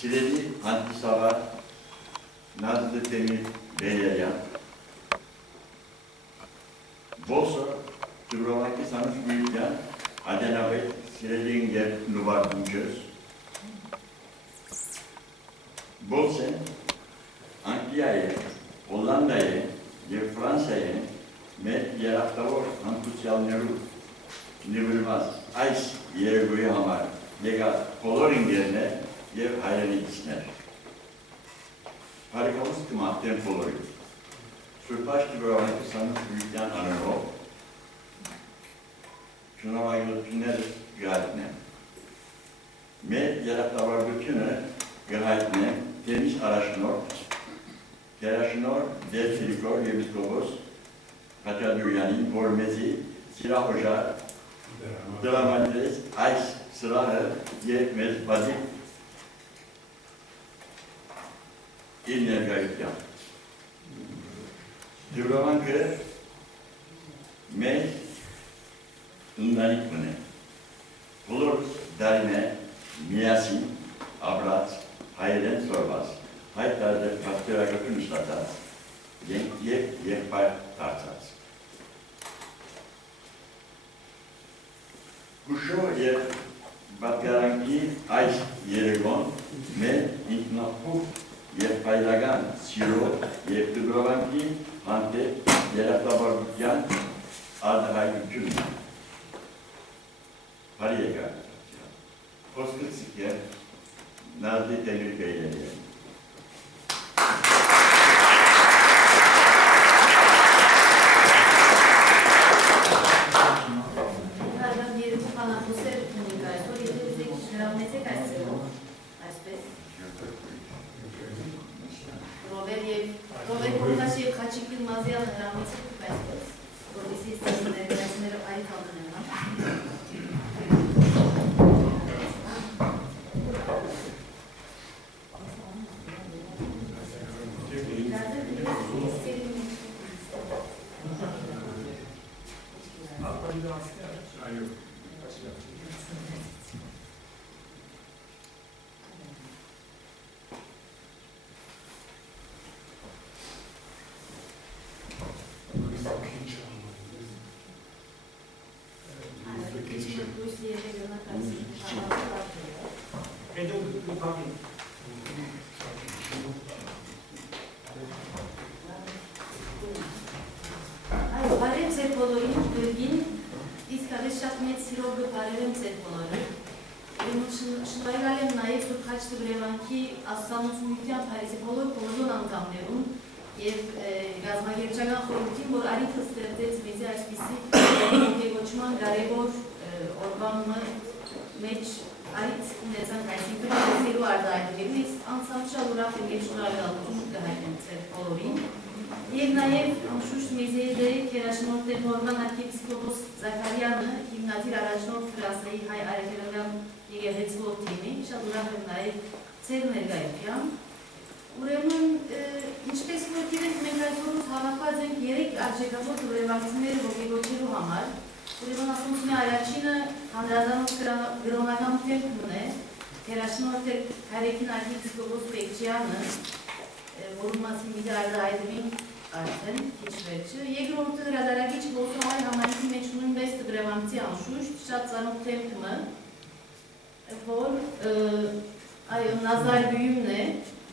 Sireli Antisavar, Nazlı Demir Beleriyan, Boso, Dubrovaki Sanıç Büyükyan, Adenabey, Sireli İnger Nubar Bunköz, Bolsen, Anglia'ya, Hollanda'ya ve Fransa'ya met yaraktavor antusyalneru nivrilmaz ice yere göğe hamar lega coloring yerine yev hayran ikisiner. Harikamız kımatten coloring. Sürpaş gibi oranaki sanık büyükten anırov. Şuna bayılır tünler gayetine. Met yaraktavor bütünü gayetine temiz araşınor. Teraşınor, Delfilikor, Yebiskobos, Kaçadüryanin, Bormezi, Silah Hoca, Dramanides, Ays, Sırahı, Yekmez, Bazik, İlner Gayipyan. Dubrovka, Mez, Undanik Mene, Bulur, Darine, Miyasin, Abrat, Hayren Sorbaz. Hayatlarda faktöre götürün işlataz, yekpar tartaz. Kuşo yer batgaranki ay yeregon me inknapu yekpaylagan siro yektubrovanki hante yeratabargutyan adhay bütün pariyega. Koskıtsik yer Nazlı Demir Beyleri. Գազագերչական խորհրդին, որ արիթը ստեղծեց մեզի այսպիսի ոգեգոճման կարևոր օրվանումը մեջ արիթ ունեցանք այսինքն տեսելու արտահայտվելու, ես անցավ շատ ուրախ եմ և շնորհակալություն կհայտնեմ ձեր բոլորին։ Եվ նաև անշուշտ մեզի հետ հերաշնորհ տեր Հորման arczepiskopos Զաքարյանը, հիմնադիր առաջնորդ Ֆրանսիայի հայ արևելյան եկեղեցու թիմի, շատ ուրախ եմ նաև ձեր ներկայության։ Ուրեմն, ինչպես որ գիտենք, մենք այսօր հավաքված ենք 3 արժեքավոր դուրևակցիները ոգեգոճելու համար։ Ուրեմն ասում առաջինը հանդրադառնալով գրոնական թեման է, հերաշնորհ Հայրենիքի arczepiskopos Բեկչյանը, որում մասին մի արտահայտվին արդեն քիչ վերջը։ Երկրորդը հրադարագիչ Բոսոյի համայնքի մեջ նույնպես դուրևակցի անշուշտ շատ ծանոթ թեմը, որ Նազար Բյումն է,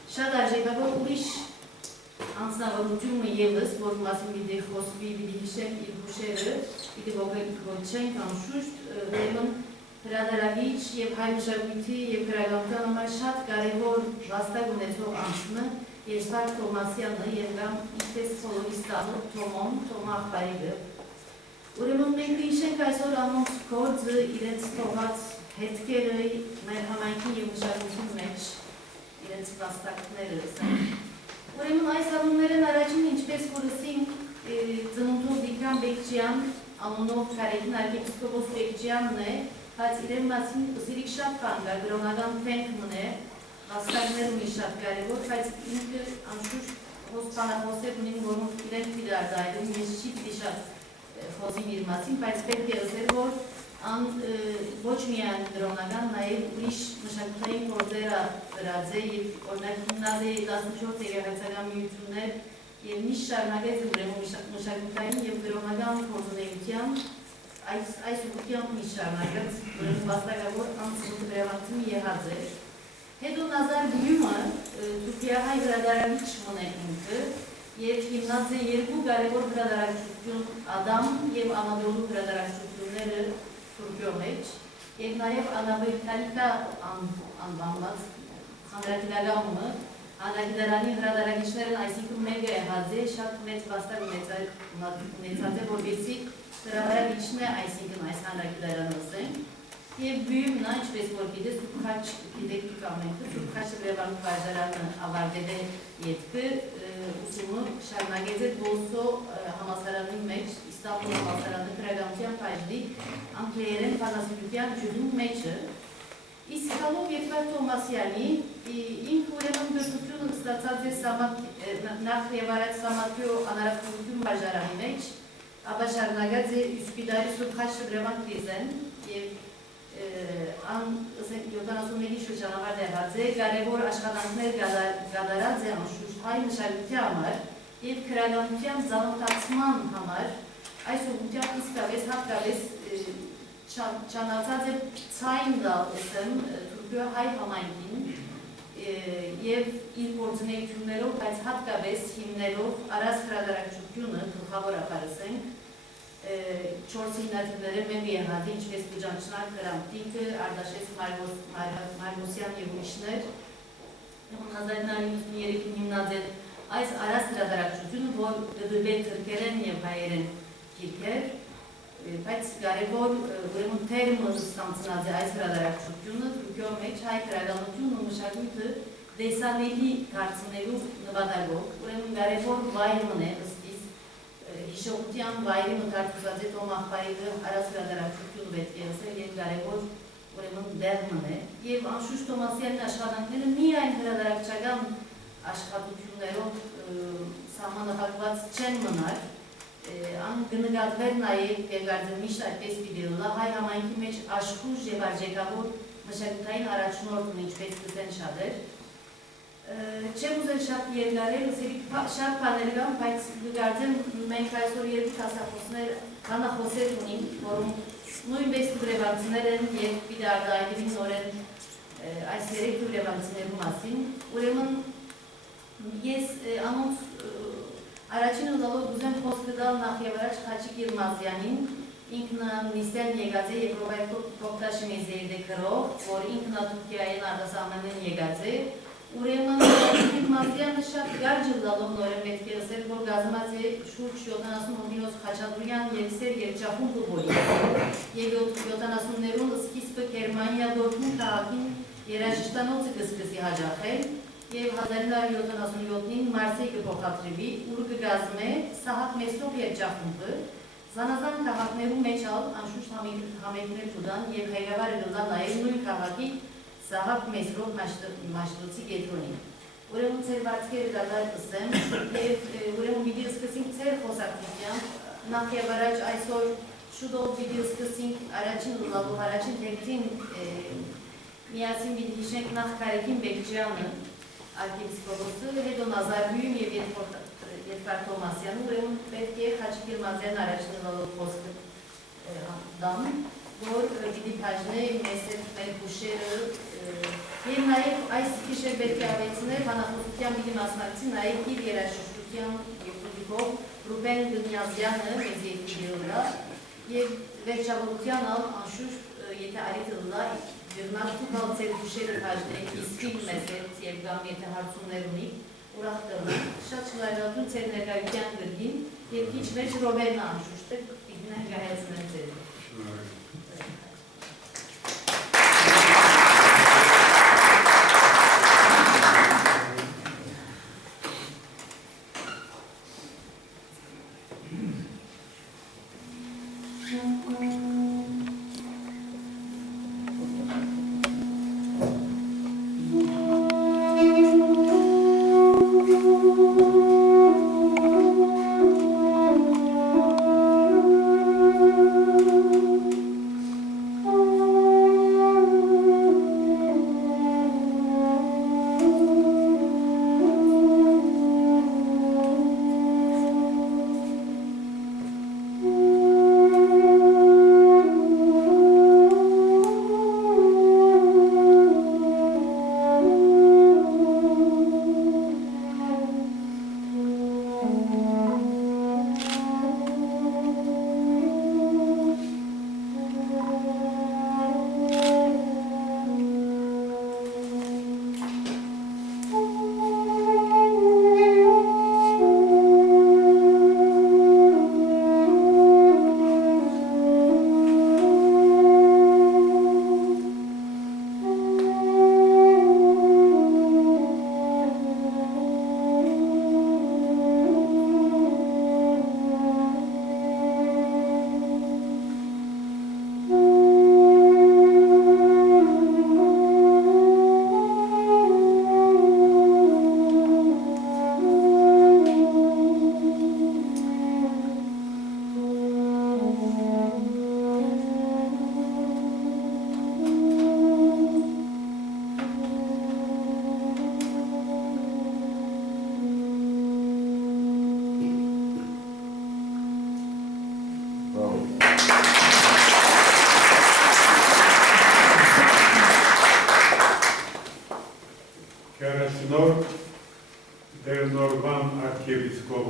շատ արժեքավոր ուրիշ անձնավորությունը ևս, որ մասին պիտի խոսվի, պիտի հիշենք իր հուշերը, պիտի ոգեգոճենք անշուշտ, ուրեմն հրադարագիչ և հայ մշակույթի և գրականության համար շատ կարևոր վաստակ ունեցող անձը Երսարք Թոմասյանը և կամ ինչպես սոլորիստանը Թոմոն, Թոմա Աղբարիվը։ Ուրեմն մենք հիշենք այսօր անոնց գործը իրենց թողած հետքերը մեր համայնքի և մշակույթի մեջ իրենց վաստակները ասենք։ Ուրեմն այս անուններն առաջին ինչպես որ ասենք ծնունդով Վիկրամ Բեկչյան անունով Հայրենիքի arczepiskopos Բեկչյանն է, բայց իրեն մասին ուսիրիկ շատ բան կա, գրոնական թեման է, վաստակներ ունի շատ կարևոր, բայց ինքը անշուշտ բանախոսներ ունին, որոնք իրենք պիտի արտահայտվեն, ես չի պիտի շատ խոսիմ իր մասին, բայց պետք է ասել, որ ոչ միայն դրոնական, նաև ուրիշ մշակութային գործերը դրած է և օրինակ հիմնած է 14 եկեղեցական միություններ և միշտ շարունակեց ուրեմն մշակութային և դրոնական գործունեության այս ուղղությամբ միշտ շարունակեց ուրեմն վաստակավոր անձնուկ վերաբացումը եղած է։ Հետո Նազար Բյումը Թուրքիահայ գրադարանի շմոն է ինքը և հիմնած է երկու կարևոր գրադարակցություն Ադամ և Անադոլու գրադարակցությունները Թուրքիո մեջ և նաև Անաբերքալիկա անվանված հանրագիտարանը հանրագիտարանի հրադարագիչներն այսինքն մեկը եղած է շատ մեծ վաստակ ունեցած է, որպեսզի հրադարագիչն է այսինքն այս հանրագիտարանը ասենք և բյումն այն, ինչպես որ գիտես, Թուրքաչ գիտեք ամենքը, Թուրքաչ Լևան վարժարանը ավարտել է ետքը, ուսումը շարունակեց է Բոլսո համալսարանի մեջ, Իստանբուլ համալսարանի գրականության բաժնի անգլերեն բանասիրության ջուրում մեջը, իսկ Հալով Եթվար Թոմասյանի ինքը ուրեմն գրքությունը ստացած է նախ և առաջ Սամատյո անարախտություն վարժարանի մեջ, ապա շարունակած է Üsküdarի Թուրքաչ Լևան Քրիզեն և 71-ի շրջանավար եղած է, կարևոր աշխատանքներ կատարած է անշուշտ հայ մշակույթի համար և քրագանության ծանոթացման համար այս ուղղությամբ իսկապես հատկապես չանացած է ցայն տալ Թուրքիո հայ համայնքին և իր գործունեություններով, բայց հատկապես հիմնելով առանց հրադարակչությունը գլխավորապես ասենք 4 հիմնադիրները մեմի եղած, ինչպես Բուջանչնակ, Կրամտիկը, Արտաշես Մարմոսյան և ուրիշներ 1993-ին հիմնած են այս առանց հրադարակչությունը, որ դդբել թրքերեն և հայերեն գիրքեր, բայց կարևոր ուրեմն թերմը ստանցնած է այս հրադարակչությունը Թուրքիո մեջ հայ գրականությունն ու մշակույթը դեսանելի դարձնելու նպատակով, ուրեմն կարևոր վայրն է հիշողության վայրի մտարկուսած է Տոմ Աղբարիկը առանց հրադարակչություն պետք է ասել և կարևոր ուրեմն դեղմն է և անշուշտ Թոմասյանի աշխատանքները միայն հրադարակչական աշխատություններով սահմանափակված չեն մնար, կնկատվեր նաև կերկարձել միշտ այդպես պիտի հայ համայնքի մեջ աշխուժ և արժեքավոր մշակութային առաջնորդն ինչպես կսեն շատեր չեմ ուզել շատ երկարել, շատ բաներ կան, բայց կգարձեմ մենք այսօր երկու դասախոսներ բանախոսեր ունենք, որոնք նույնպես թուրքեվանցիներ են և պիտի արտահայտվին նորեն այս երեք թուրքեվանցիներու մասին, ուրեմն ես անոնց առաջին ուզալով ուզեմ խոսքը տալ նախ և առաջ Խաչիկ Եղմազյանին, ինքն նիստյան եկած է Եվրոպայի Կոպտաշմեզերի գրող, որ ինքն Թուրքիային արտասահմանեն եկած է ուրեմն Եղմազյանը շատ գարջը լալով նորեն պետք է ասել, որ գազմած է շուրջ 70-ով Խաչատրյան Ելսեր և Ճախուն Բուբոլի և 70-ներուն սկիզբը Գերմանիա Դորտմունդ քաղաքին երաժշտանոցը կսկսի հաջախել և 1977-ին Մարսեյ կփոխադրվի, ուր կգազմե Սահակ Մեսրոպ և Ճախունքը, զանազան քաղաքներու մեջ անշուշտ համերգներ կուտան և հայրավարը կլան նաև նույն քաղաքի Սահակ Մեսրոպ Մաշտոցի կետրոնին։ Ուրեմն ծեր վարձկերը դադար կսեմ և ուրեմն պիտի սկսենք ծեր խոսակցության, նախ և առաջ այսօր շուտով պիտի սկսենք առաջին ուզալով առաջին թերքին միասին պիտի հիշենք նախ Կարեկին Բեկջյանը, արքեպիսկոպոսը, հետո Նազար Բյում և Եթվար Թոմասյանը, ուրեմն պետք է Խաչիկ Եղմազյան առաջին ուզալով խոսքը դամ, որ պիտի բաժնե մեր հուշերը և նաև այս հիշեր պետք է ավեցնել բանախոսության պիտի մասնակցի նաև իր երաժշտության և տուդիկով Ռուբեն Գնյազյանը մեզ երկիրը և վերջավորության անշուշտ եթե արիթը լա Գերնաշտու կալցեր հուշերը բաժնել իսկին մեզ հետ և գամ եթե հարցումներ ունի ուրախ կրնան շատ շնորհակալություն ծեր ներկայության գրգին և քիչ մեջ Ռոբենը անշուշտ է պիտի ներկայացնել ձեր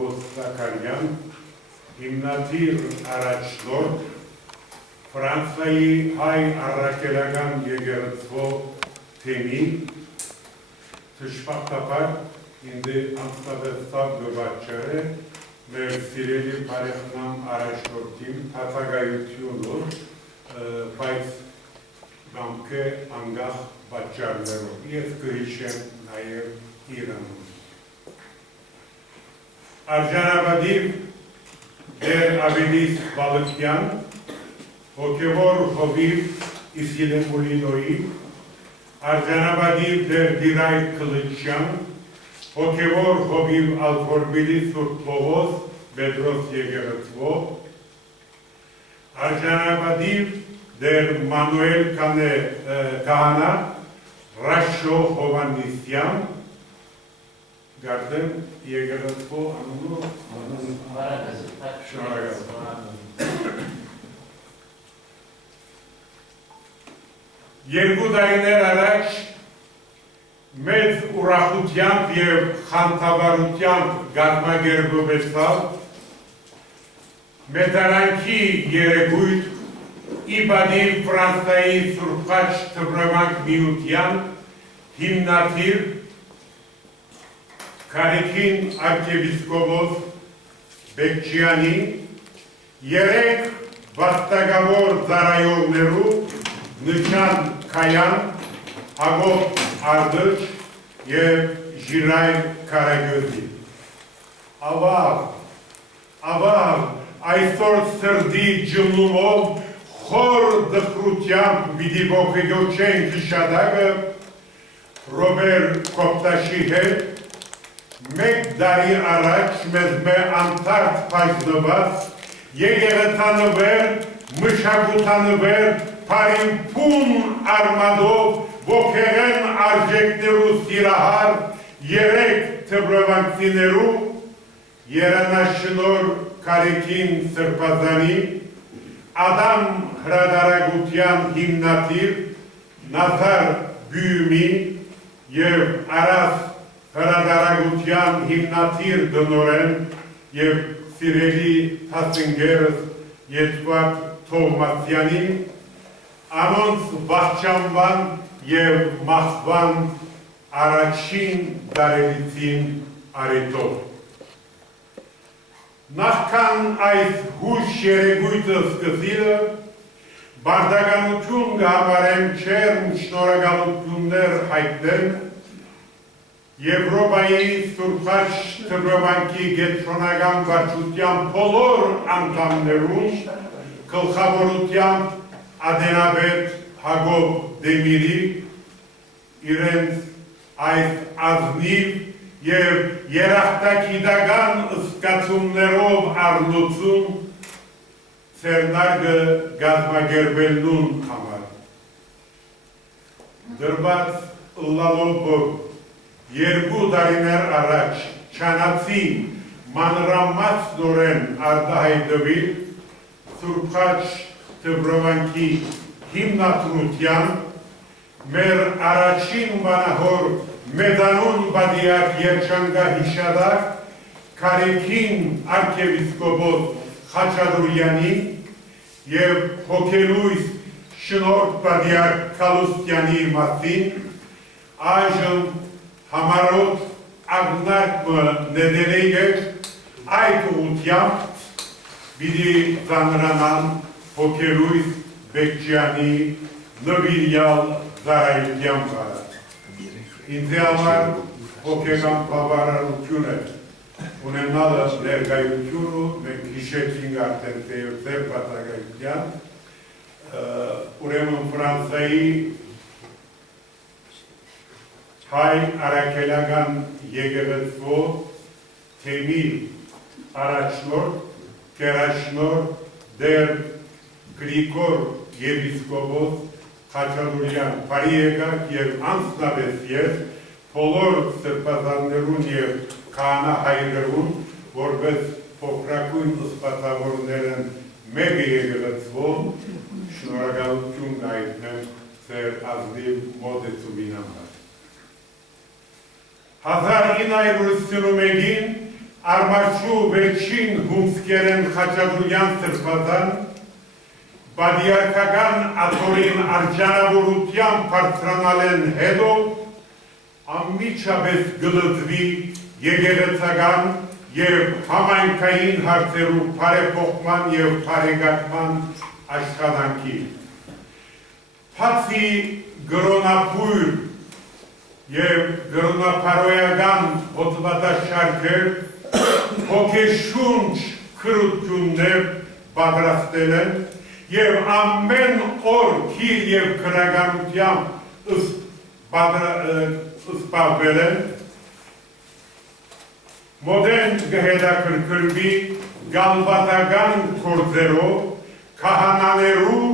Պողոս Զաքարյան, հիմնադիր առաջնորդ Ֆրանսիայի հայ առաքելական եկեղեցու թեմի թշպախտապար ինձ անձնավեստավ գվաճերը մեր սիրելի բարեխնամ առաջնորդին թացագայությունով, բայց գամքը անգախ բաճարներով, ես կհիշեմ նաև Իրանում։ Արժանապատիվ դեր Ավելիս Բալыкյան, հոգևոր հովիվ Իսիլեն Մուլինոյի, արժանապատիվ դեր Դիրայ Կլիչյան, հոգևոր հովիվ Ալֆորբիլի Սուրբ Պողոս Պետրոս եկեղեցու, արժանապատիվ դեր Մանուել Քահանա Ռաշո Հովաննիսյան, գարդեմ եկեղեցու անունով շնորհակալ։ Երկու տարիներ առաջ մեծ ուրախությամբ և խանդավառությամբ կազմակերպվեցավ մեծարանքի երեկույթ ի պատիվ Ֆրանսիայի Սուրբ Թմրավանք միության հիմնադիր Կարեքին արքեպիսկոպոս Բեկչյանի երեք վաստակավոր ծառայողներու Նչան Քայան, Հակոբ Արդուչ և Ժիրայր Կարագյոզի։ Ավաղ, այսօր սրդի ջնումով խոր դխրությամբ պիտի ոգեգոչենք հիշադակը Ռոբեր Կոպտաշի հետ մեկ դարի առաջ մեզ անթարթ պայծնված եկեղեցանվեր, մշակութանվեր, Փարինփուն արմադով ոգեղեն արժեքներու սիրահար երեք թմրավանքցիներու երանաշնոր Կարեքին Սրբազանի, Ադամ հրադարագության հիմնադիր Նազար Բյումի և Արաս հրադարագության հիմնադիր դնորեն և սիրելի հասնգերս Ետվատ Թովմասյանին անոնց վախճանվան և մահվան առաջին դարելիցին արետով։ Նախքան այս հույժ երեկույթը սկսիլը, բարդականություն կհամարեմ չերմ շնորհակալություններ հայտնել Եվրոպայի Սուրբ Թմրավանքի գետրոնական վարչության բոլոր անդամներուն գլխավորությամբ Ադենաբեդ Հակոբ Դեմիրի իրենց այս ազնիվ և երախտագիտական զգացումներով առնուցում ցերնարգը կազմակերպելուն համար։ Դրված լալով երկու տարիներ առաջ չանացի մանրամասնորեն արտահայտվել Սուրբ Թմրավանքի հիմնադրության մեր առաջին վանահոր մեծանուն բադիակ երջանկահիշադակ Կարեքին արքեպիսկոպոս Խաչատուրյանի և հոգելույս շնորհք բադիակ Կալուստյանի մասին այժմ համարոտ ագնարկը նեդերեյք այդ ուղությամբ պիտի ծանրանան հոգելույս Բեկչյանի նվիրյալ ծառայության վրա։ Ինձ համար հոգեկան բավարարություն է ունենալը ներկայությունը, մենք հիշեցինք արդեն ձեր բացակայության, ուրեմն Ֆրանսիայի հայ առաքելական եկեղեցու թեմի առաջնորդ, կերաշնորդ դեր Գրիգոր եպիսկոպոս Խաչատուրյան բարի եկաք և անձնապես ես բոլոր սրբազաններուն և քահանա հայրերուն որպես փոքրակույն սպասավորներն մեկը եկեղեցվում շնորհակալություն հայտնեմ ձեր ազնիվ մոտեցումին համար։ 1981-ին արմաչու վերջին հունցկերեն խաչադրության սրբազան, բադիարքական աթորին արջանավորության պարծրանալեն հետո, ամիջապես գլծվի եկեղեցական և համայնքային հարցերու բարեփոխման և բարեկարգման աշխատանքի։ Բացի գրոնապույր և գրոնապարոյական հոդվածաշարքեր հոգեշունչ քրություններ պատրաստել են և ամեն օր քիր և քննականությամբ զբաղվել են, մոդեն կհետաքրքրվի գալվածական գործերով, քահանաներու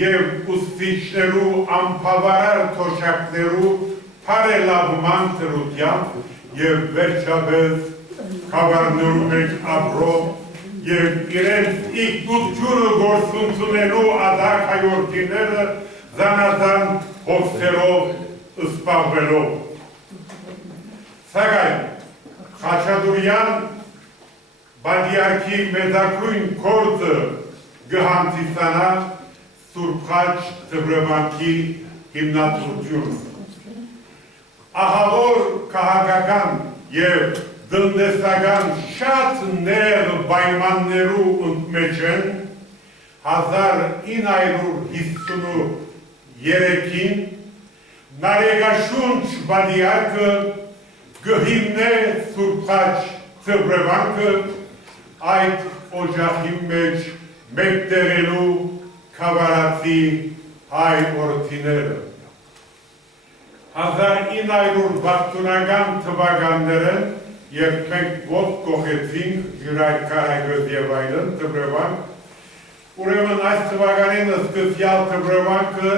և ուսուցիչներու անբավարար թոշակներու բարելավման դրությամբ և վերջապես խավարներու մեջ ապրող և իրենց իգնությունը գործունեելու ադակ հայորդիները զանազան հովսերով զբաղվելով։ Սակայն Խաչատուրյան բադիարքի մեծագույն գործը կհանդիսանա Սուրբ Խաչ Դբրևանքի հիմնադրությունը։ Ահավոր քաղաքական և տնտեսական շատ նեղ պայմաններու մեջ են 1953-ին Նարեգաշունչ բադիարքը կհիմնե Սուրբ Խաչ Դբրևանքը այդ օջախի մեջ մեկտեղելու քավարացի հայ օրդիները։ 1960-ական թվականներն երբ մենք ոտք կոխեցինք Ժիրայր Կարագոզ և այլն Դբրևանք, ուրեմն այս թվականին սկսյալ Դբրևանքը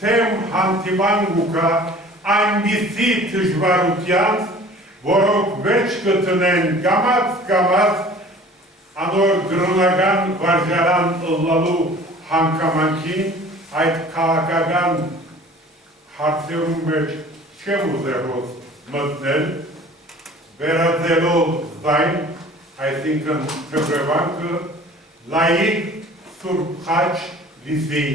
թեմ հանդիման գուկա այնպիսի դժվարությանց, որոնք վերջ կտնեն կամաց անոր գրոնական վարժարան ըլլալու հանգամանքին այդ քաղաքական հարցերու մեջ չեմ ուզերոց մտնել, վերածելով զայն, այսինքն Դբրևանքը լայիկ Սուրբ Խաչ լիսեի։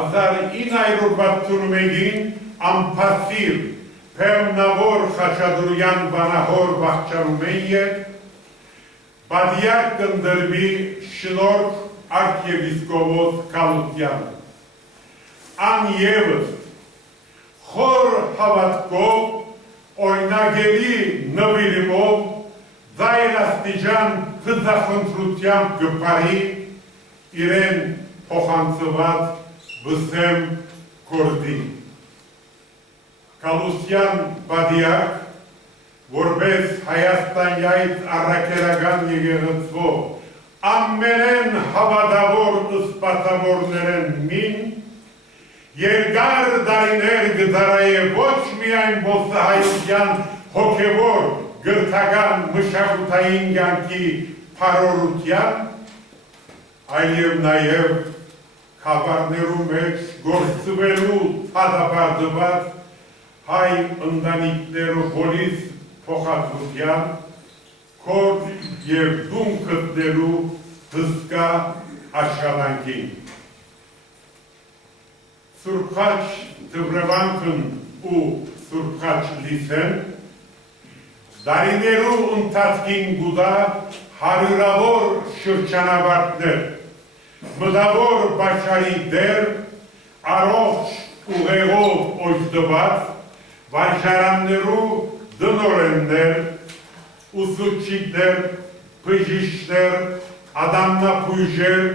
1961-ին ամփասիր Պերնավոր Խաչատուրյան բանահոր վախճանումեն բադիարք կնդրվի շնորհ արքիեպիսկոպոս Կալուտյանը։ Անևս խոր հավատքով օրինագելի նվիրումով զայրաստիճան գծախնդրությամբ կպարի իրեն փոխանցված վսեմ գործի։ Կալուտյան բադիարք, որպես Հայաստանյայից առաքելական եկեղեցվով ամենեն հավատավոր սպասավորներեն մին, երկար դարիներ գծարայե ոչ միայն բոսահայության հոգևոր գրթական մշակութային կյանքի փարորության, այլև նաև խաբարներու մեջ գործվելու թադապարդված հայ ընտանիքներու հոլից փոխադրության, կորդ և դում գտնելու հսկա աշխատանքին։ Սուրբ Խաչ Դբրևանքն ու Սուրբ Խաչ լիսեն դարիներու ընթացքին գուտա հարյուրավոր շրջանավարտներ, մտավոր բաշարի դեր, առողջ ուղեղով օժտված, վարժարաններու դնորեններ, ուսուցիչներ, բժիշկներ, ադամնաբույժեր,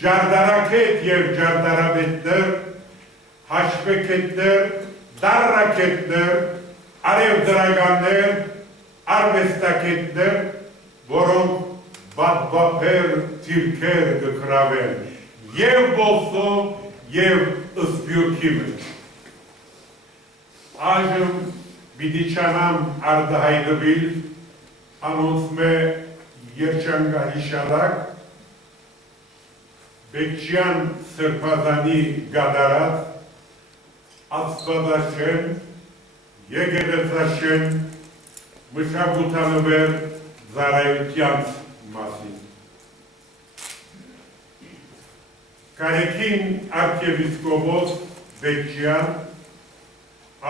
ջարդարակետ և ջարդարավետներ, հաշվեկետներ, դարրակետներ, արևդրականներ, արվեստակետներ, որոնք բադբապեր թիրքեր կգրավեն և ոսով և սպյուրքի մեջ։ Այժմ պիտի չանամ արտահայտվել անոնց մե երջանկահիշարակ Բեկչյան Սրբազանի գադարած Աստվածաշեն, եկեղեցաշեն մշակութանվեր ծառայությանց մասին։ Կարեկին արքեպիսկոպոս Բեկչյան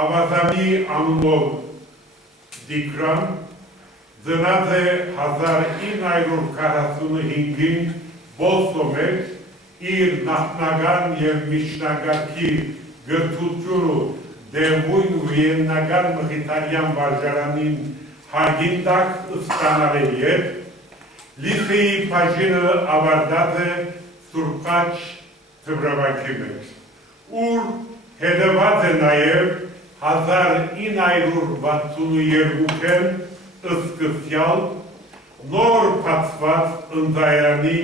ավազանի անունով Դիկրան ծնած է 1945-ին Բոսո մեջ իր նախնական և միջնակարգի գրթությունը դեղույն ու եննական մխիթարյան վարժարանին հարգին տակ ստանալի հետ լիսեի բաժինը ավարտած է Սուրբխաչ թմրավանքի մեջ, ուր հետևած է նաև 1962-ին սկսյալ նոր բացված ընտայարանի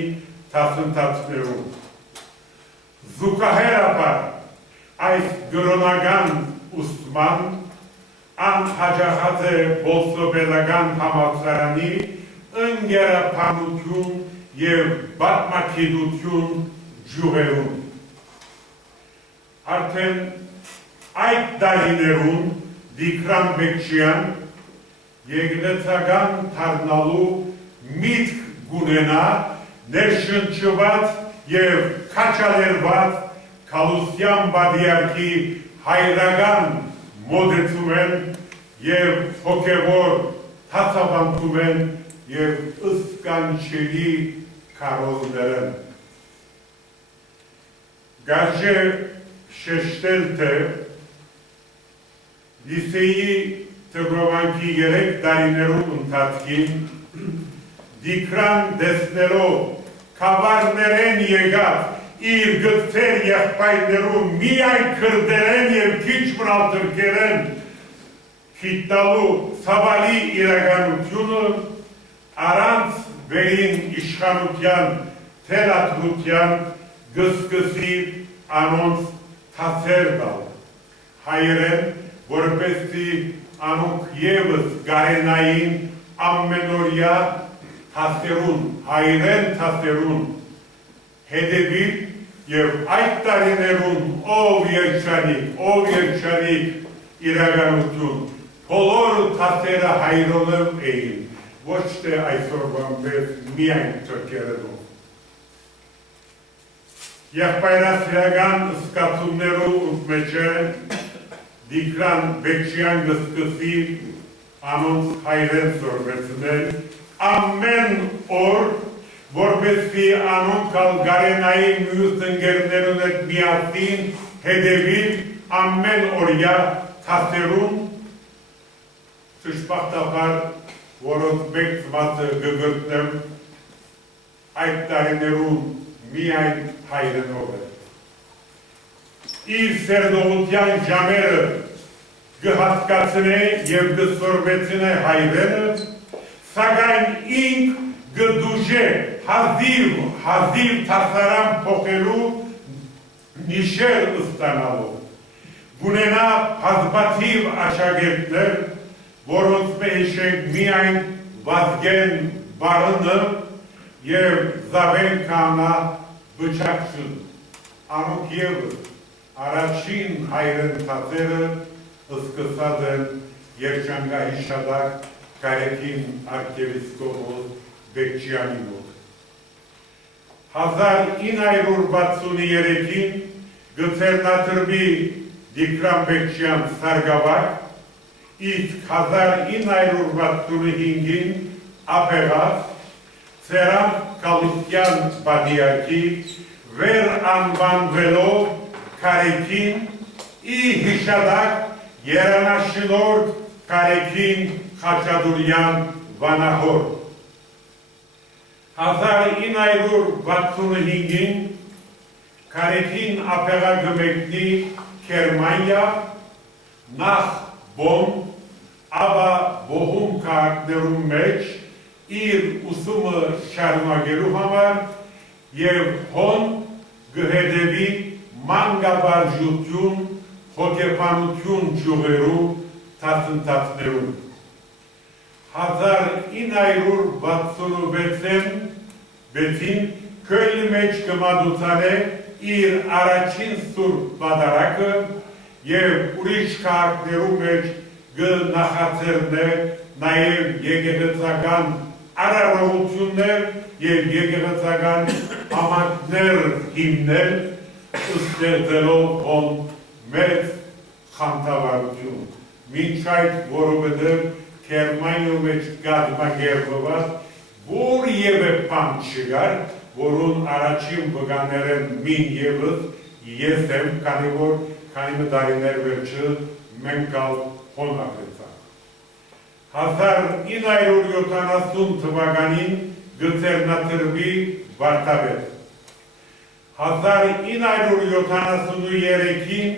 դասընթացներում։ Զուգահեռաբար այս գրոնական ուսման անհաջողած է Բոսոբելական համալսարանի ընկերապանություն և պատմագիտություն ջուղերում։ Արդեն այդ տարիներում Դիկրան Բեկչյան եկեղեցական դառնալու միտք կունենա ներշնչված և քաջալերված Գալուստյան Բադիարքի հայրական մոտեցումեն և հոգևոր դասավանդումեն և ըսկանչելի քարոզներեն։ Գարժե շեշտել, թե լիսեի թմրավանքի 3 տարիներում ընթացքին Դիկրան դեսնելով քավարներեն եկած իր գծեր եղբայրներում միայն քրդերեն և քիչ մնալ թուրքերեն գիտնալու ցավալի իրականությունը առանց վերին իշխանության թելադրության գսկսի անոնց թասեր տալ հայերեն, որպեսզի անոնք ևս գարենային ամենօրյա թասերուն, հայերեն թասերուն հետևի և այդ տարիներում ով երջանիկ իրականություն, բոլոր թասերը հայրոնով էին, ոչ թե այսօրվան պես միայն թուրքերենով։ Եղբայրասիրական զգացումներու մեջ է Դիկրան Բեկչյան գսկսի անոնց հայրեն սորվեցնել ամեն օր, որպեսզի անոնք գարենային մյուս ընկերներուն հետ միասին հետևի ամեն օրյա թասերում, ճշմարտաբար, որոնց մեկ ծվածը գգրտնեմ այդ տարիներում միայն հայրենով է։ Իր սերդողության ժամերը գհատկացնե և գսորվեցնե հայրենը, սակայն ինք գդուժե հազիվ թասարան փոխելու նիշեր ստանալով։ Գունենա հազբաթիվ աշակերտներ, որոնց մեջ ենք միայն Վազգեն Բարոնը և Զավեն Քահանա Բչակցուն, անոնք ևս առաջին հայրեն թասերը սկսած են երջանկահիշատակ Կարեկին արքեպիսկոպոս Բեկչյանի մոտ։ 1963-ին գցերնատրվի Դիկրան Բեկչյան սարգավակ, իսկ 1965-ին ապեղած Սերան Գալուստյան Բադիարքի վեր անվանվելով Կարեկին ի հիշադակ երանաշնորհ Կարեկին Խաչատուրյան Վանահոր։ 1965-ին Կարեկին ապեղագը մեկնի Գերմանիա, նախ Բոն, ապա Բոհում քաղաքներում մեջ իր ուսումը շարունակելու համար և հոն գհետևի մանկավարժություն, հոգեբանություն ջուղերու դասընթացներում։ 1966-ին Քյոլնի մեջ կմատուցանե իր առաջին սուրբ պատարագը և ուրիշ քաղաքներու մեջ կնախաձեռնե նաև եկեղեցական արարողություններ և եկեղեցական համակներ հիմնել, ստեղծելով մեծ խանդավառություն։ Մինչ այդ, որովհետև Գերմանիայում մեջ կազմակերպված որևէ բան չկար, որուն առաջին վկաներեն մին ևս ես եմ, քանի տարիներ վերջը մենք կալ հոնավեցանք։ 1970 թվականին գծերնատրվի վարդապետ։ 1973-ին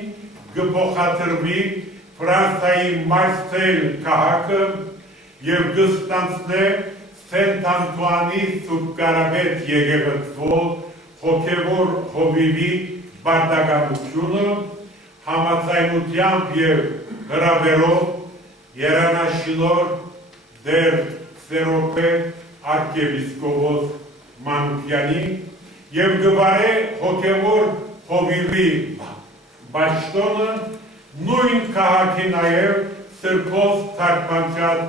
գփոխադրվի Ֆրանսիայի Մարսել քաղաքը և գստանցնե Սենտ Անտուանի Սուրբ Կարապետ եկեղեցու հոգևոր հովիվի բարդականությունը համաձայնությամբ և հրավերով երանաշինոր դեր Սերոպե արքեպիսկոպոս Մանուկյանի և գվարե հոգևոր հովիվի բաշտոնը նույն քաղաքի նաև Սրբոս Թարգմանչած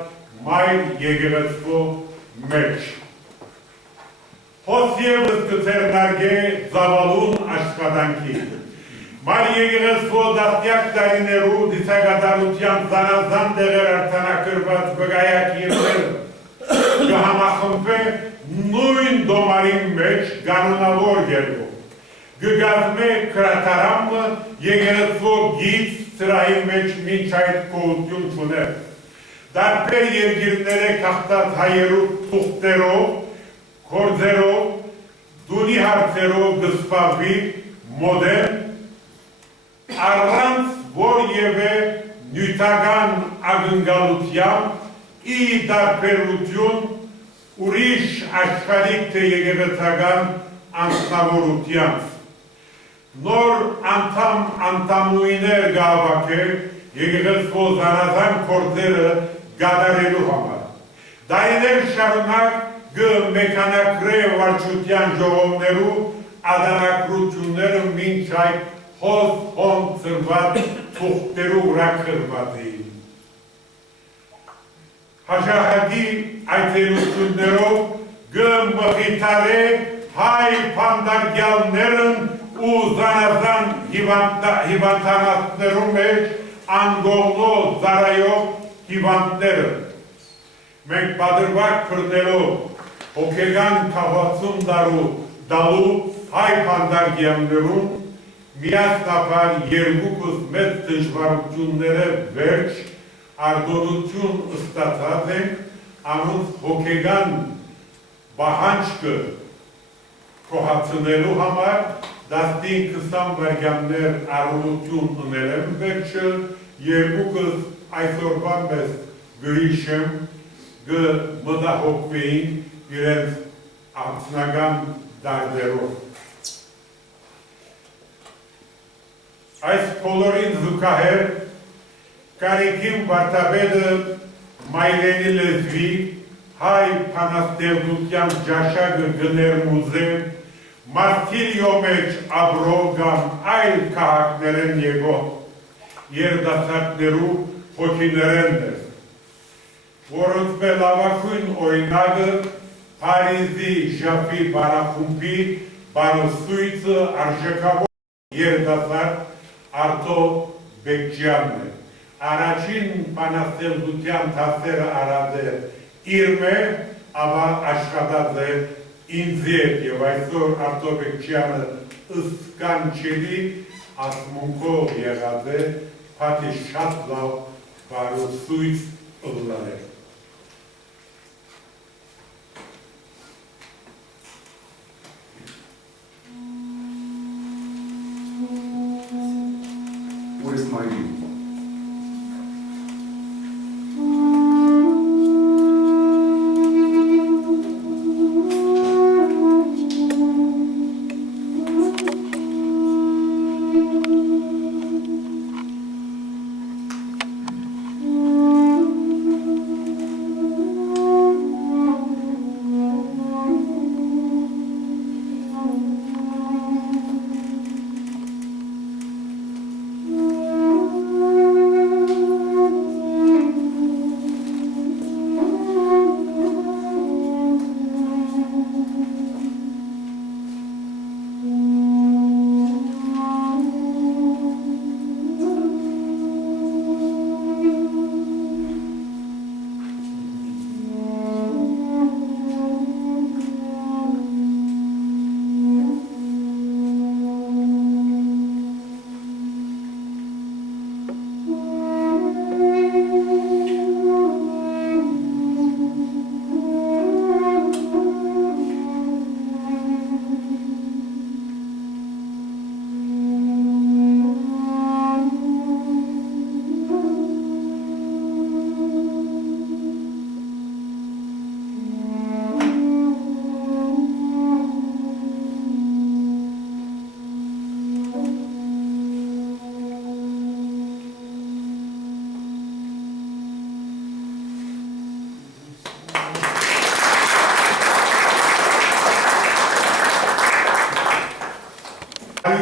Մայր եկեղեցու մեջ։ Հոս ևս կձեռնարկե ծավալուն աշխատանքի։ Մայր եկեղեցու դաստիարակ տարիներու դիսակատարության զանազան դեղեր արձանագրված վկայակիրները կհամախմբվե նույն դոմարի մեջ կանոնավոր կերպով։ Կգազմե կրատարամը եկեղեցու գիծ սրահի մեջ մինչ այդ գոյություն չուներ։ Տարբեր երկիրները քաղտած հայերու թուղթերով, գործերով, դունի հարցերով կզբաղվի մոդեռն, առանց որևէ նյութական ակնկալությամբ ի տարբերություն ուրիշ աշխարհիկ թե եկեղեցական անձնավորությանց։ Նոր անդամուհիներ կհավաքել եկեղեցու զանազան գործերը կատարելու համար։ Դարիներ շարունակ կմեքանակրե վարչության ժողովներու ադանակրությունները մինչ այդ հոն ծրված թուղթերու վրա կրված էին։ Հաշահատի այցելություններով կմխիթարե հայ փանդարգյալներն ու զանազան հիվանդանացներու մեջ անգողնո զարայող հիվանդները։ Մենք պատրվակ փրնելով հոգեգան կաղացում դալու հայ փանդարգյալներուն միասնաբար երկուքս մեծ դժվարությունները վերջ արտոնություն ստացած ենք անոնց հոգեգան բահանջքը կողացնելու համար 15-20 վայրկյաններ առողջություն ունել եմ վերջը, երկուքս այսօրվա մեզ գրիշեմ կմտահոգվեին իրենց անձնական դարդերով։ Այս բոլորին զուգահեռ կարիքին վարդապետը մայրենի լեզվի հայ բանաստեղծության ճաշակը կներմուզե Մարտիրիո մեջ ապրող կամ այլ քաղաքներեն եկող երիտասարդներու հոգիներեն է, որոնց մեր լավագույն օրինակը Փարիզի Ժաֆի բանախումբի բանոսույցը արժեքավոր երիտասարդ Արտո Բեկչյանն է։ Առաջին բանաստեղծության դասերը արած է իր մեջ, ապա աշխատած է ինձ հետ և այսօր Արտո Բեկչյանը ըսկանչելի ասմունքով եղած է պատի շատ լավ բարոսույց ըլլարել։ What is my name?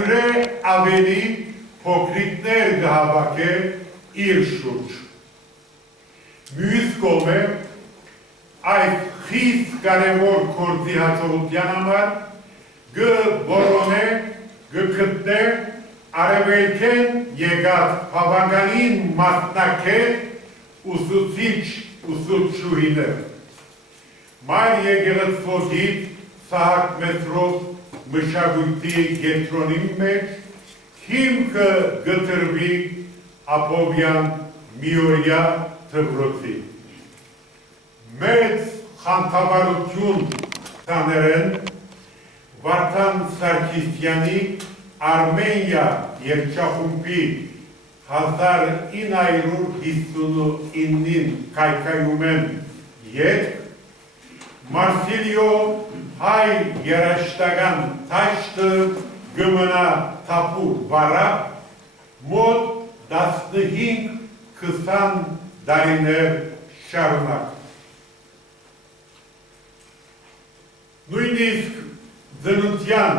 100-ը ավելի փոքրիկներ գահավաքը իր շուրջ։ Մյուս կողմը այս խիստ կարևոր գործի հաջողության համար գորոնե գտնե արևելքեն եկած բավականին մասնակետ ուսուցչուհիներ։ Մայր եկեղեցվոյից Սահակ Մետրով մշակույթի կենտրոնի մեջ հիմքը գտրվի Աբովյան միօրյա դպրոցի։ Մեծ խանդավառություն ցաներեն Վարդան Սարգսյանի Արմենիա երգչախումբի 1959-ին կայքայում են երգ Մարսիլիո հայ երաժշտական թաշտը գմնա թափուր վարապ մոտ 15-20 տարիներ շարունակ։ Նույնիսկ ծննդյան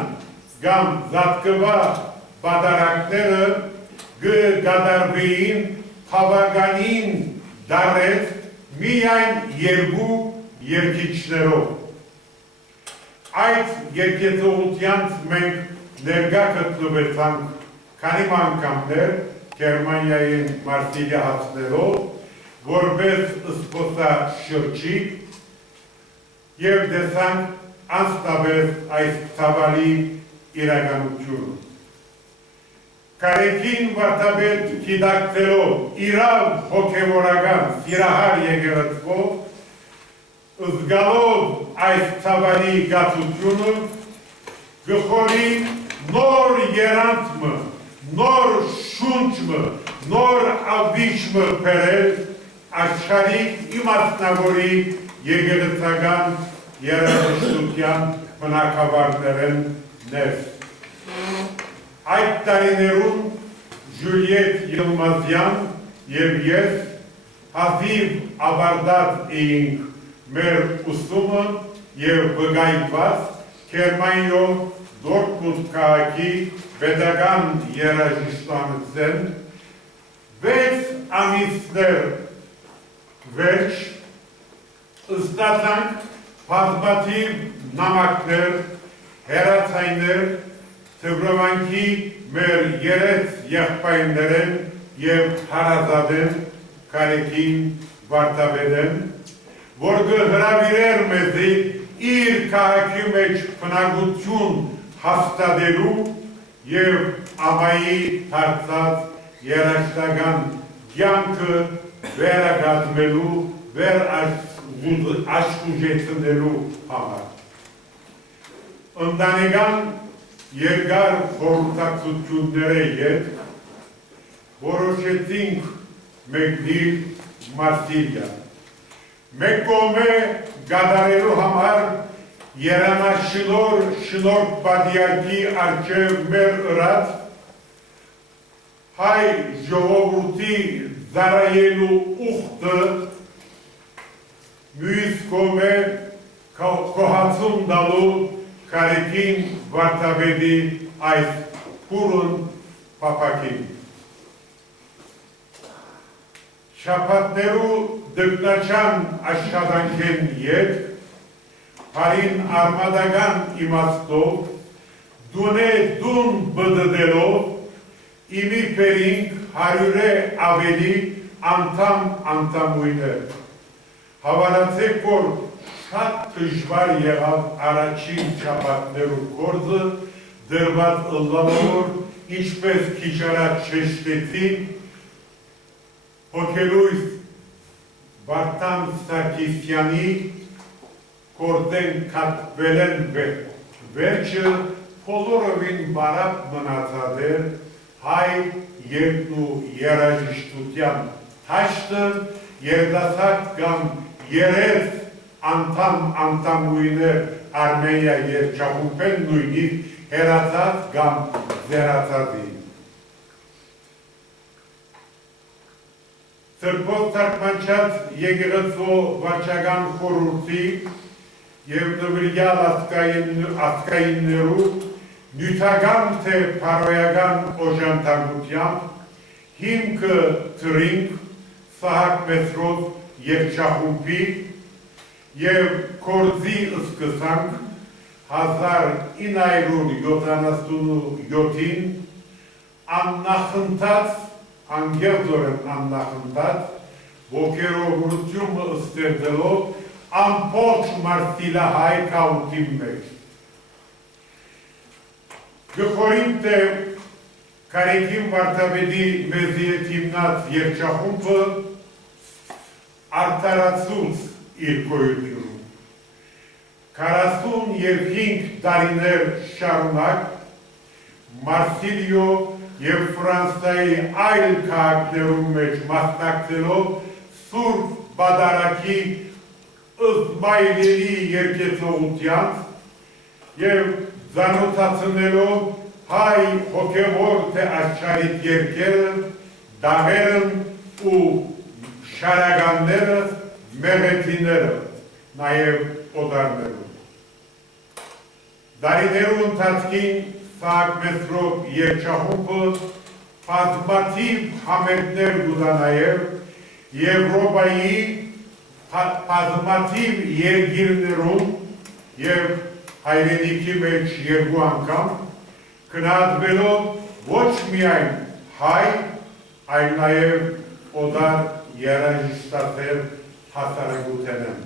կամ զատկվա պատարակները կդարվեին բավականին դարեր միայն երկու երգիչներով։ Այդ երգեցողությանց մենք ներկա գտնվեցանք քանի անգամներ Գերմանիային Մարսիլիա հասնելով, որպես զբոսաշրջիկ և տեսանք անձնապես այս ցավալի իրականությունը։ Կարեկին Վարդապետ գիտակցելով իրավ հոգևորական սիրահար եկեղեցվով, զգալով այս ցավալի գացությունը, գխորի նոր երանդմը, նոր շունչմը, նոր ավիշմը բերել աշխարհիկ իմաստնավորի եկեղեցական երաժշտության բնակավարներեն ներս։ Այդ տարիներում Ժուլիետ Յիլմազյան և ես հազիվ ավարտած էինք մեր ուսումը և վկայված Գերմանիայում Դորտմունդ քաղաքի պետական երաժշտության 6 ամիսներ վերջ ստացանք բազմաթիվ նամակներ, հեռացայիններ, թմրովանքի մեր երեց եղբայրներեն և հարազատեն Կարեկին Վարդապետեն, որ կհրավիրեր մեզի իր քաղաքի մեջ բնակություն հաստատելու և ամայի դարձած երաժշտական կյանքը վերականգնելու, վերաշխուժեցնելու համար։ Ընտանեկան երկար խորհրդակցությունների հետ որոշեցինք մեկնել Մարսիլիա։ Մեկ կողմը կատարելու համար երանաշնոր շնորհ պատիարքի առջև մեր ըրած հայ ժողովրդի զարայելու ուխտը մյուս կողմը կողացում տալու Կարեկին Վարդապետի այս փուրն փափակին։ Շաբաթներու դգնաչան աշխատանքեն ետ, հարին արմադական իմաստով, դունե դուն բդդելով, իմի պերինք 100-ը ավելի անդամույներ։ Հավանացեք, որ շատ դժվար եղավ առաջին շաբաթներու գործը, դրված ըլլավոր, ինչպես քիչ առաջ շեշտեցին, հոգելույս Վարդան Սարգսյանի գործեն կատվել են վերջը բոլորովին բարակ մնացած էր հայ երկու երաժշտության թաշտը երդասարդ կամ երեց անդամույներ Արմենիա երգչախումբեն նույնիսկ հեռացած կամ ձեռացածի։ Սրբոց թարգմանչած եկեղեցու վարչական խորհրդի և նվիրյալ ազգայիններու նյութական թե փարոյական օժանդակությամբ հիմքը դրինք Սահակ Մեսրոպ երգչախումբի և կորձի սկսանք 1977-ին աննախընթաց, անգերձորեն աննախընթաց ոգերովորությունը ստեղծելով ամբողջ Մարսիլահայ քաղաքի մեջ։ Գխորին թե Կարեկին Վարդապետի մեզի թիմնած երգչախումբը արդարացուց իր գոյությունում։ 45 տարիներ շարունակ Մարսիլիո և Ֆրանսիայի այլ քաղաքներում մեջ մասնակցելով Սուրբ Բադարակի ըսմայլերի երկեցողությանց և ծանոթացնելով հայ հոգևոր թե աշխարհիկ երկերը, դաղերն ու շարականները, մեղեթիները, նաև օդարներում։ Դարիներու ընթացքին Սահակ Մեսրոպ երգչախումբը բազմաթիվ համերգներ կուտա նաև Եվրոպայի բազմաթիվ երկիրներում և հայրենիքի մեջ երկու անգամ գնահատվելով ոչ միայն հայ, այլ նաև օդար երաժշտատեր հասարակութենեն։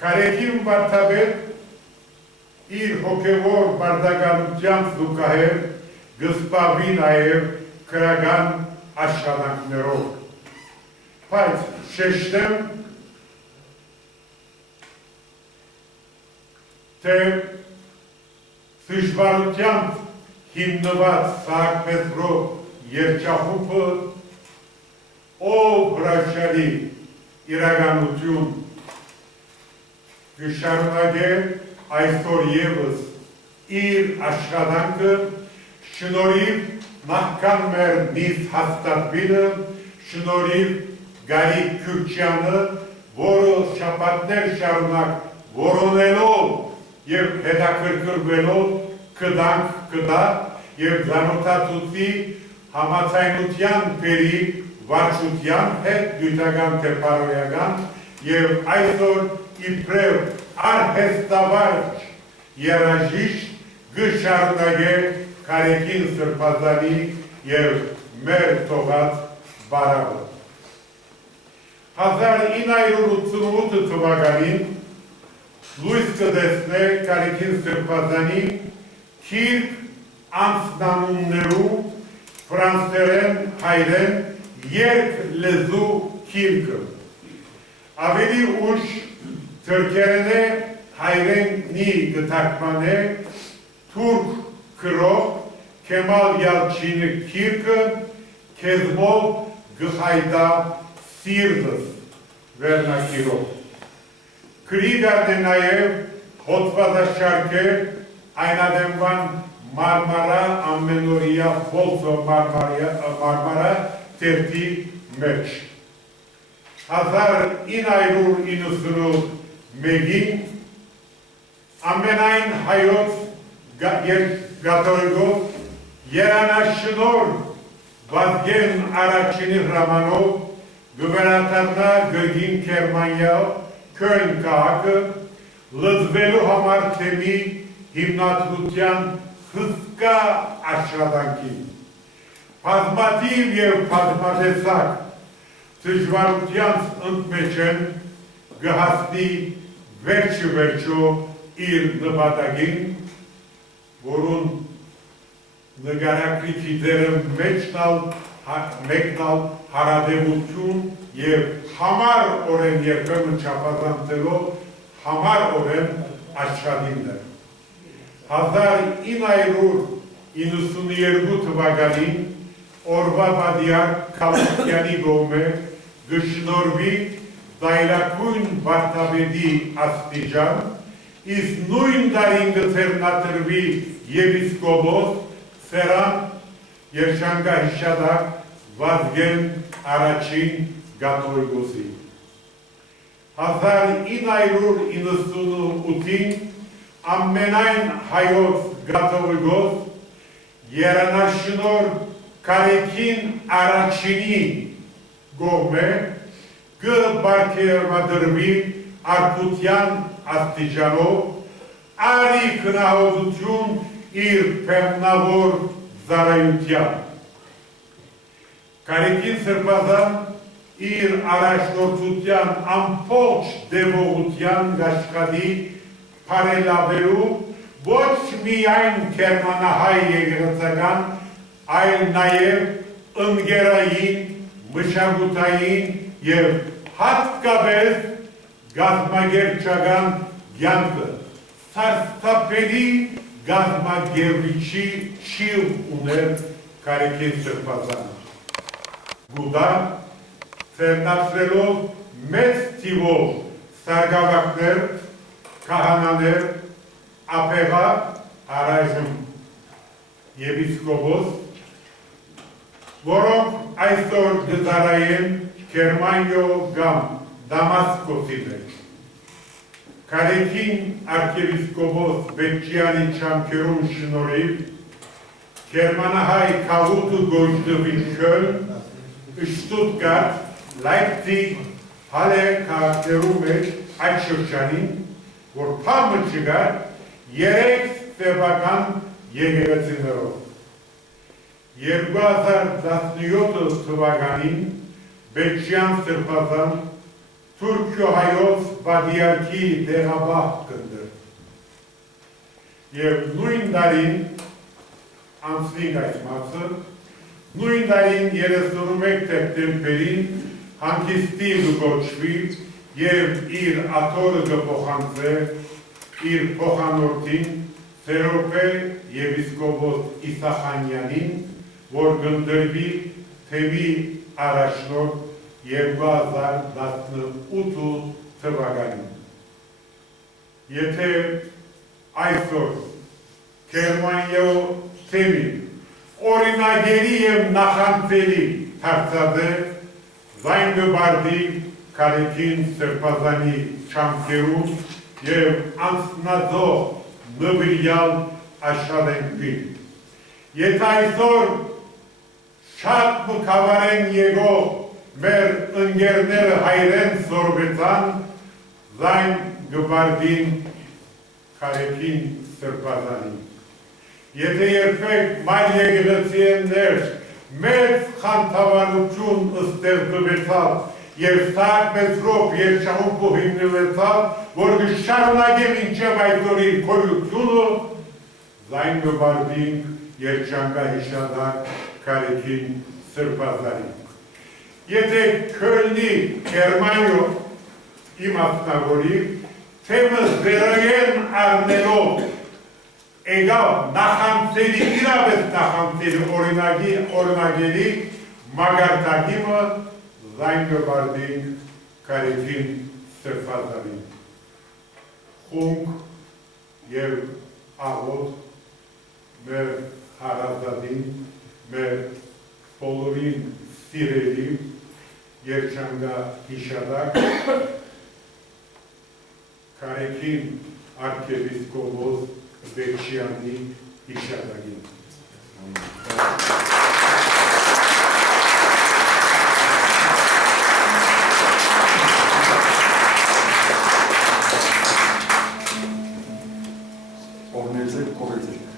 Կարեկին Վարդապետ իր հոգևոր բարդականությամբ զուգահեռ գսպավի նաև քրական աշխատանքներով։ Բայց շեշտեմ, թե դժվարությամբ հիմնված Սահակ Մեսրոպ երգչախումբը ով հրաշալի իրականություն կշարունակե այսօր ևս իր աշխատանքը շնորհիվ նախքան մեր նիստ հաստատվելը, շնորհիվ Գարիկ Քյուրքչյանը, որը շաբաթներ շարունակ որոնելով և հետաքրքրվելով կդանք կդա և ծանոթացուցի համաձայնության բերի վարչության հետ նյութական թե փարոյական և այսօր իբրև արհեստավարժ երաժիշտ կշարունակե Կարեկին Սրբազանի և մեր թողած բարավը։ 1988 թվականին լույս կտեսնե Կարեկին Սրբազանի քիրք անձնանուններու ֆրանսերեն, հայերեն երգ լեզու քիրքը։ Ավելի ուշ թուրքերեն է հայերենի գտակման է թուրք քրող Քեմալ Յալչինի քիրքը քեզմով գխայտա սիրտս վերնակիրով։ Քրիգարն է նաև հոդվածաշարք է այնադեմվան մարմարա ամենօրյա փոլսո մարմարա թերթի մեջ։ 1991-ին ամենայն հայոց գաթողիկոս երանաշնոր Վազգեն Արաքչինի հրամանով գուբերնատորնա Գրգին Քերմանյա Քöln քաղաքը լծվելու համար թեմի հիմնադրության հսկա աշխատանքին։ Բազմաթիվ և բազմատեսակ դժվարությանց ընդմեջ են գհասնի վերջը իր նպատակին, որուն նկարագրիչները մեկնալ հարադեվություն և համար օրեն երբեմն չափազանցելով համար օրեն աշխատին է։ 1992 թվականին օրվա բադիակ Կալուկյանի գոմե գշնորվի դայրակույն Վարդապետի աստիճան, իսկ նույն տարին գծերնատրվի եպիսկոպոս Սերան Երշանգահիշադակ Վազգեն առաջին գաթողիկոսի։ 1998-ին ամենայն հայոց գաթողիկոս երանաշնոր Կարեկին առաջինի գողմե կբարգեւադրվի արտության աստիճանով արի քնահոդություն իր պեղնավոր զարայության։ Կարեկին Սրբազան իր առաջնորդության ամբողջ դեպողության գաշխատի բարելավելու ոչ միայն գերմանահայ եկեղեցական, այլ նաև ընկերային, մշակութային և հատկապես գազագերբչական կյանքը սարսափելի գազագերբիչի շիվ ուներ Կարեկին Սրբազանը։ Գուդա ծերնացրելով մեծ թիվով սարգսակներ, քահանաներ, ապեղա, առայժմ եպիսկոպոս, որոնք այսօր գծարային Գերմանիո կամ Դամասկոսի մեջ։ Կարեկին արքեպիսկոպոս Բեկչյանի չամքերում շնորհիվ գերմանահայ քաղուտը գոյտվի Քöln, Stuttgart, Leipzig, Halle քաղաքներում մեջ այդ շրջանին, որ փամը չկար 3 սեփական եկեղեցիներով։ 2017 թվականին Բեկչյան Սրբազան Թուրքիո-հայոց բادیարքի դեղաբահ կնդր։ Եվ նույն տարին անցնիկ այս մասը, նույն տարին 31 դեկտեմբերին հանգիստի կգոչվի և իր աթորը կփոխանցե իր փոխանորդին Սերոպե եպիսկոպոս Իսախանյանին, որ կընդրվի թեմի առաջնորդ 2018 թվականին։ Եթե այսօր Գերմանիայ թեմի օրինագերի և նախանձելի թարցածը զայն կբարդի Կարեկին Սրբազանի չամքերում և անցնածող նվիրյալ աշխատանքին։ Եթե այսօր շատ մկավարեն եղող մեր ընկերները հայրեն սորվեցան, զայն կբարդին Կարեկին Սրբազանին։ Եթե երբեք մայր եկեղեցիներ մեծ խանդավառություն ստեղծվեցավ և Սահակ Մեծրոպ երջանկու հիմնվեցավ, որ կշարունակեմ մինչև այսօր իր քոյությունը, զայն կբարդինք երջանկահիշատակ Կարեկին Սրբազանին։ Եթե Քölնի Գերմանիո իմաստնավորի թեմը զերոյեն առնելով եկավ նախանձելի, իրավես նախանձելի օրինագերի մագարտակիմը զայն կբարդինք Կարեկին Սրբազանին։ Խունգ և աղոտ մեր հարազատին, մեր բոլորին սիրելի երջանկահիշատակ Կարեկին արքեպիսկոպոս Բեկչյանի հիշատակին։ Օրներձեք, կողերձեք։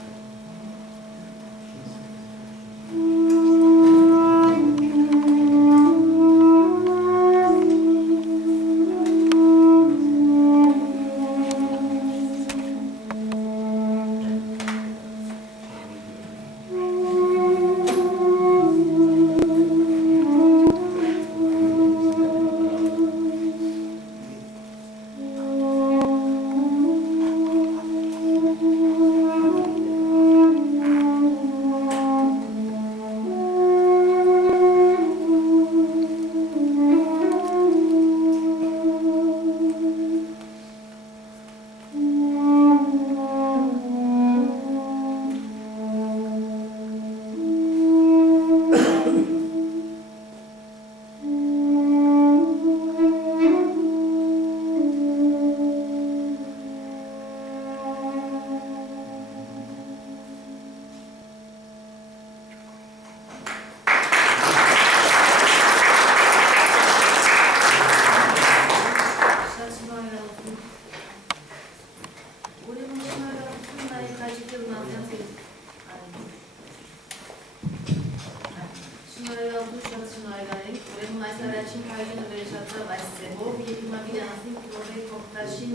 Շնորհակալություն շատ շնորհակալ ենք։ Ուրեմն այս առաջին քայլը վերջացավ այս ձևով եւ հիմա գնանք Ռոբերտ Կոկտաշին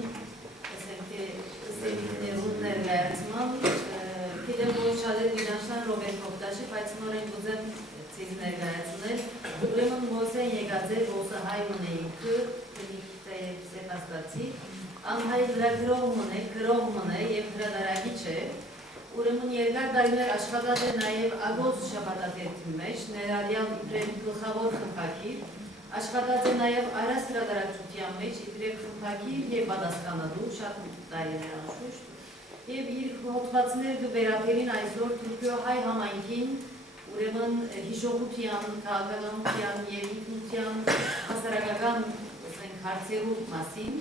սերունդներուն ներկայացման Գիտեմ շատեր գիտանշան Ռոբերտ Կոկտաշի, բայց նորեն կուզեմ ցույց ներկայացնել։ Ուրեմն Մոսեն եկած է Ոսահայ մնեիքը, սեպաստացի, անհայ գրող մնե եւ հրատարակիչ է։ Ուրեմն երկար տարիներ աշխատած է նաև Ագոս շաբաթաթերթի մեջ, ներառյալ իբրև գլխավոր խմբակիր, աշխատած է նաև Արաս հրատարակչության մեջ, իբրև խմբակիր եւ պատասխանատու, շատ տարիներ անշուշտ, եւ իր հոդվածները կվերապերին այսօր Թուրքիո հայ համայնքին, ուրեմն հիշողության, քաղաքականության եւ ինքնության հասարակական հարցերու մասին,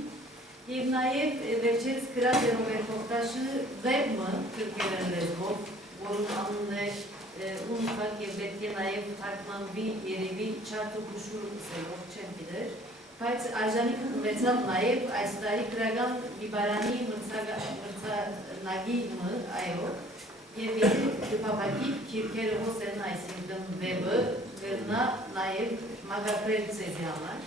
եւ նաեւ վերջերս գրած է Ռոբերտ Կոկտաշը վեպը թուրքերեն լեզվով, որում անունն է ունիվակ եւ պետք է նաեւ թարգմանվի երևի չարտուգուշուր սերով չեմ գիտեր, բայց այժմ ունեցավ նաեւ այս տարի գրական Բիբարանի մրցանակի այո, եւ եթե դեպաբակի քիրքերը հոսեն այսինքն վեպը գրնա նաեւ մագագրել ցեզի համար։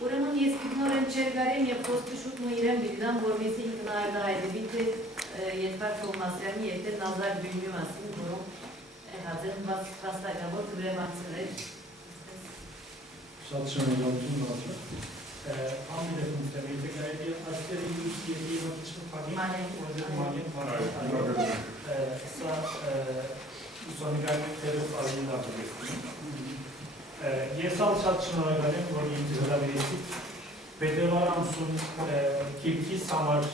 Ուրեմն ես գտնորեն չեր գարեմ և խոսքը շուտ մը իրեմ բիլդամ, որվեսի ինքնայրդահայդվի թե Ետվար Թովմասյանի և թե Նազար Բյունյու մասին, որում հազեն վաստակավոր դրևանցներ։ Շատ շնորհակալություն բացը։ Ամիր եմ ուստեմ, եթե գայդի աստերի յուս եդի վատիչն փագին, սա ուսանիկային տերով ազին դատվեսնում։ Ես ալ շատ շնորհակալ եմ, որ ինձ հրավիրեցիք Պետրվար ամսուն Քիրքիս համար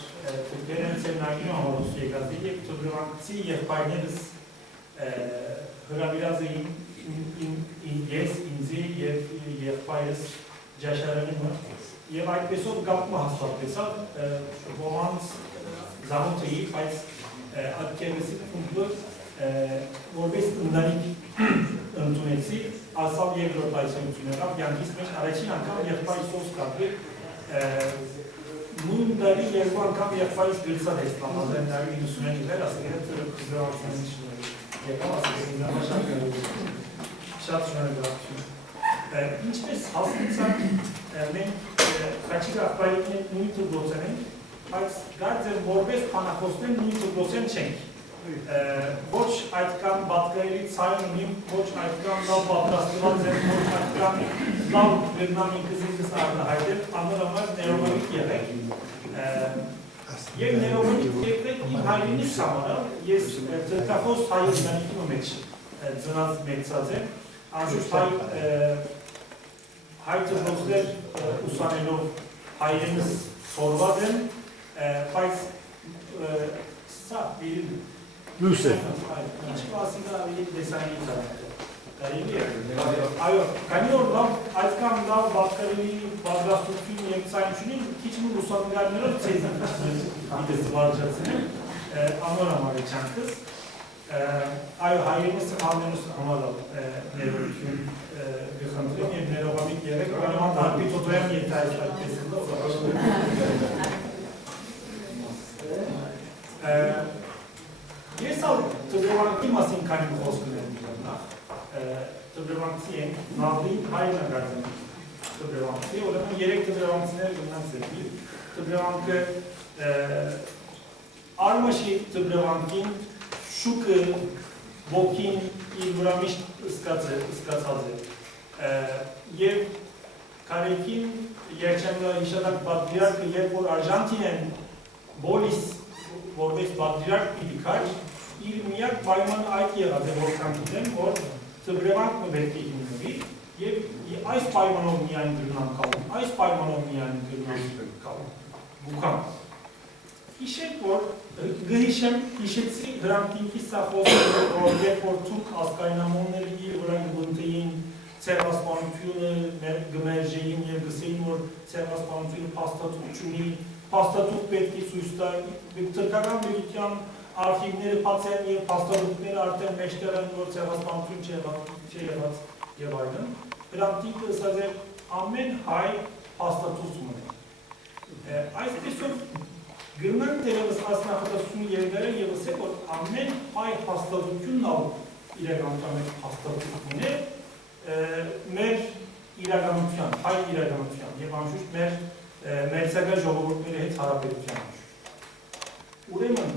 թուրքերեն սերնագին հորոս եկածի և թուրքվանքցի եղբայրներս հրավիրած էին ես, ինձի և եղբայրս ջաշարանիմը և այդպեսով գապմը հաստատվեցավ ոմանց զամոթ էի, բայց ատկերվեսի կումպը որպես ընդանիք ընդունեցի, ասավ երկրորդ այսօրություն եղավ, յանքիս մեջ առաջին անգամ եղբայրս ով սկատվի, նույն դարի երկու անգամ եղբայրս գրծալ է ստամալ, 1990-ին վեր, ասկերետ գրավացանից եկավ, ասկերետ շատ շնորհակալություն։ Ինչպես հասնեցանք, մենք խաչիկ աղբայրիկն նույն դպրոցեն ենք, բայց գարց եմ որպես փանախոսներ նույն դպրոցեն չենք։ Ոչ այդքան պատկերելի ցայն ունիմ, ոչ այդքան լավ պատրաստված եմ, ոչ այդքան լավ գրնամ ինքզինքս արտահայտել, անորոմար ներողանիք եղեք։ Եվ ներողանիք եղեք իմ հայրենիքս համարը, ես ծրկախոս հայ ընտանիքի մեջ ծնած մեծած եմ, անշուշտ հայ դպրոցներ ուսանելով հայրենիքս սորված եմ, բայց սա բիրին Լույս է։ Ինչ պասին ավելի դեսային կարելի է։ Այո, քանի որ լավ այդքան լավ պատկերելի պատրաստություն եւ ցայնությունին քիչ ու ուսանողներով ցեզ դիտես վարժացնեմ անորոմար չանքս այո հայերենս համենուս համալավ ներողություն գխնդրեմ եւ ներողամիտ եղեք կանոնական դեպի տոտոյան եւ այդպես Ես ալ տվրվանքի մասին քանի խոսքներ եմ նախ, տվրվանքցի ենք, նավլին հայրն ագարձեմ տվրվանքցի, ուրեմն երեք տվրվանքցիներ գնանց էպի, տվրվանքը արմաշի տվրվանքին, շուկը, ոգին իր վրա միշտ սկացած է, և կարեկին երջանլա հիշադակ պատվիրարկը, երբ որ Արժանտին են բոլիս որպես պատվիրարկ պիլիկար, իր միակ պայմանը այդ եղած է, որ կանքիդեմ, որ ծբրևանքը պետք է հիմնվի և այս պայմանով միայն գրնան կալում, այս պայմանով միայն գրնան կալում, բուքան։ Հիշեք, որ հիշեցի հրանքինքի սա խոսքը, որ երբ որ թուրք ասկայնամոնները իր վրա գնտեին ցեղասպանությունը գմերժեին և գսեին, որ ցեղասպանությունը փաստաթուղթ չունի, փաստաթուղթ պետք է ցույց տա, թուրքական միության արխիվները բաց են և փաստաթուղթները արդեն մեջտեղ են, որ ցեղասպանություն չեղած եւ այլն։ Հրանքինքը ասած է ամեն հայ փաստաթուղթ ունի։ Այսպեսով գրնան դերևս այս նախադասությունը երկարել եւս գիտեք, որ ամեն հայ հաստատությունն ալ իրականության մեջ հաստատություն է, մեր իրականության, հայ իրականության եւ անշուշտ մեր մերձակա ժողովուրդների հետ հարաբերության անշուշտ։ Ուրեմն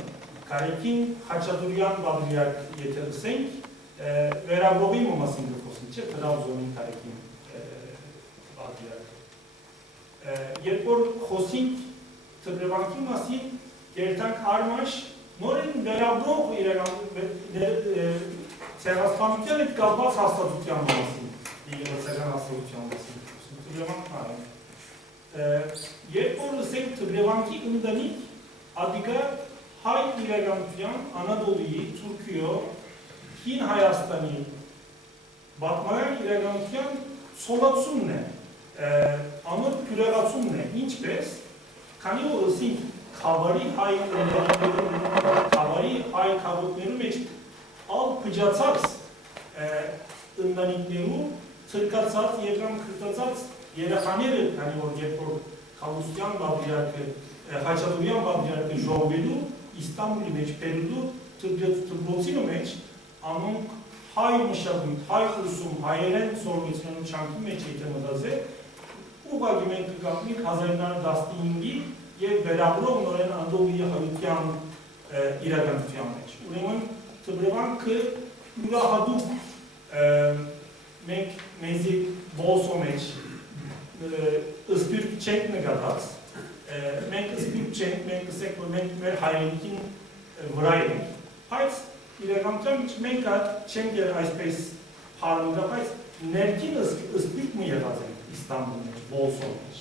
Կարեկին Խաչատուրյան Բադրիակ եթե ասենք, վերաբողի մասին խոսում, չէ՞, Տրաբզոնի Կարեկին Բադրիակ։ Երբ որ խոսենք Թբրևանքի մասին, երթանք արմաշ, նորեն վերաբրող ցեղասպանության հետ կապված հաստատության մասին, եկեղեցական հաստատության մասին, Թբրևանքն արենք։ Երբ որ ասենք Թբրևանքի ընտանիք, ադիգա հայ իրականության, Անադոլիի, Թուրքիո, Հին Հայաստանի, պատմական իրականության սոլացումն է, անոր փյուրեղացումն է, ինչպես, քանի որ ասենք խավարի հայ քաղաքներու մեջ ալ փճացած ընտանիքներու ցրկացած եւ կամ քրտացած երեխաները, քանի որ երբ որ Խալուստյան Բադրիակը, Խաչատուրյան Բադրիակը ժողովելու Իստանբուլի մեջ բերելու դպրոցի մեջ անոնք հայ մշակույթ, հայ ուսում, հայերեն սովորեցնելու չանքի մեջ եթե մտածել, ուղղակի մենք կգտնենք 1915-ի եւ վերաբրող նորեն Անդոլիի հայության իրականության մեջ։ Ուրեմն Թբրևանքը յուրահատուկ մենք մեզի բոսո մեջ ըսպիրք չենք նկատած, մենք ըսպիրք չենք, մենք ասենք, որ մենք մեր հայրենիքին վրա ենք, բայց իրականության մեջ մենք չենք այսպես հարմուգա, բայց ներքին ըսպիրք մի եղած ենք Իստանբուլ մեջ, բոսո մեջ,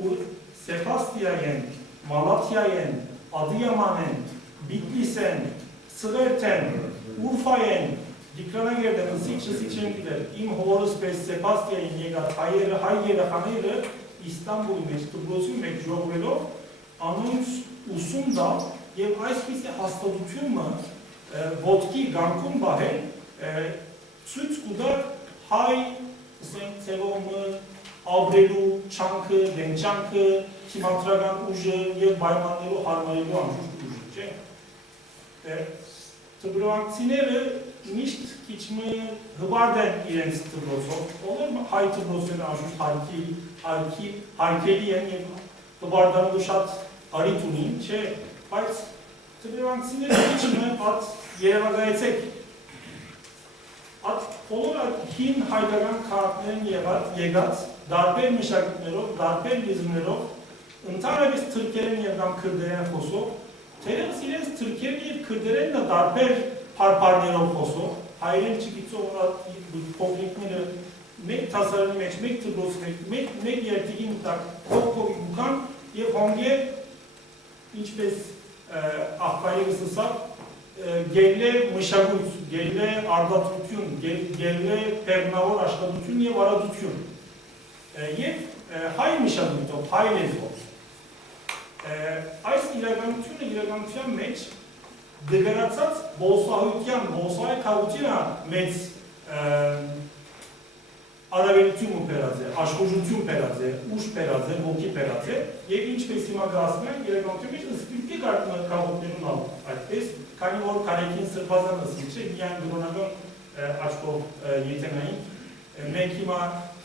ու Սեփաստիայեն, Մալաթիայեն, Ադիամանեն, Բիթլիսեն, Սղերթեն, Ուրֆայեն, Դիկրանագերդեն, սիչ չեն գիտեր, իմ հորս պես Սեփաստիային եկած հայերը, հայ երեխաները Իստանբուլի մեջ, դպրոցի մեջ ժողովելով, անոնց ուսում դա եւ այսպիսի հաստատությունը ոտքի գանքում բահել, ցույց կուտար հայ, ասենք ցեղումը, ապրելու չանքը, դենչանքը, թիմադրական ուժը եւ պայմաններով հարմարելու անշուշտ ուժը, չէ՞։ Թբրևանքցիները միշտ քիչ հբարդ են իրենց դպրոցով, ով հայ դպրոցները անշուշտ հարկելի են եւ հբարդանալու շատ արիթ ունին, չէ՞, բայց թբրևանքցիները քիչ այդ երևակայեցեք այդ բոլոր հին հայկական քաղաքներն եղած դարբեր մշակույթներով, դարբեր լեզուներով, ընդհանրապես թուրքերեն եւ կամ քրդերեն խոսող, թերևս իրենց թուրքերեն եւ քրդերենը դարբեր փարփարներով խոսող, հայերեն չգիտող փոքրիկները մեկ տասարանի մեջ, մեկ դպրոցի մեջ, մեկ երթիգին տակ փոքր գուքան եւ հանգե ինչպես աղբայրս ասավ, գելե մշակույթ, գելե արտադրություն, գելե պերնավոր աշխատություն եւ արադություն եւ հայ մշակույթով, հայ լեզվով։ Այս իրականության մեջ դգրացած բոսահույթյան, բոսահայ քաղաքության մեծ արավելություն ու պերած է, աշխուժություն պերած է, ուժ պերած է, ոգի պերած է եւ ինչպես հիմա գասում են իրականության մեջ սպիրտի քաղաքներուն ալ այդպես, քանի որ Կարեկին սրբազան ասի, չէ, միայն գրոնական աչքով եթենային, մենք հիմա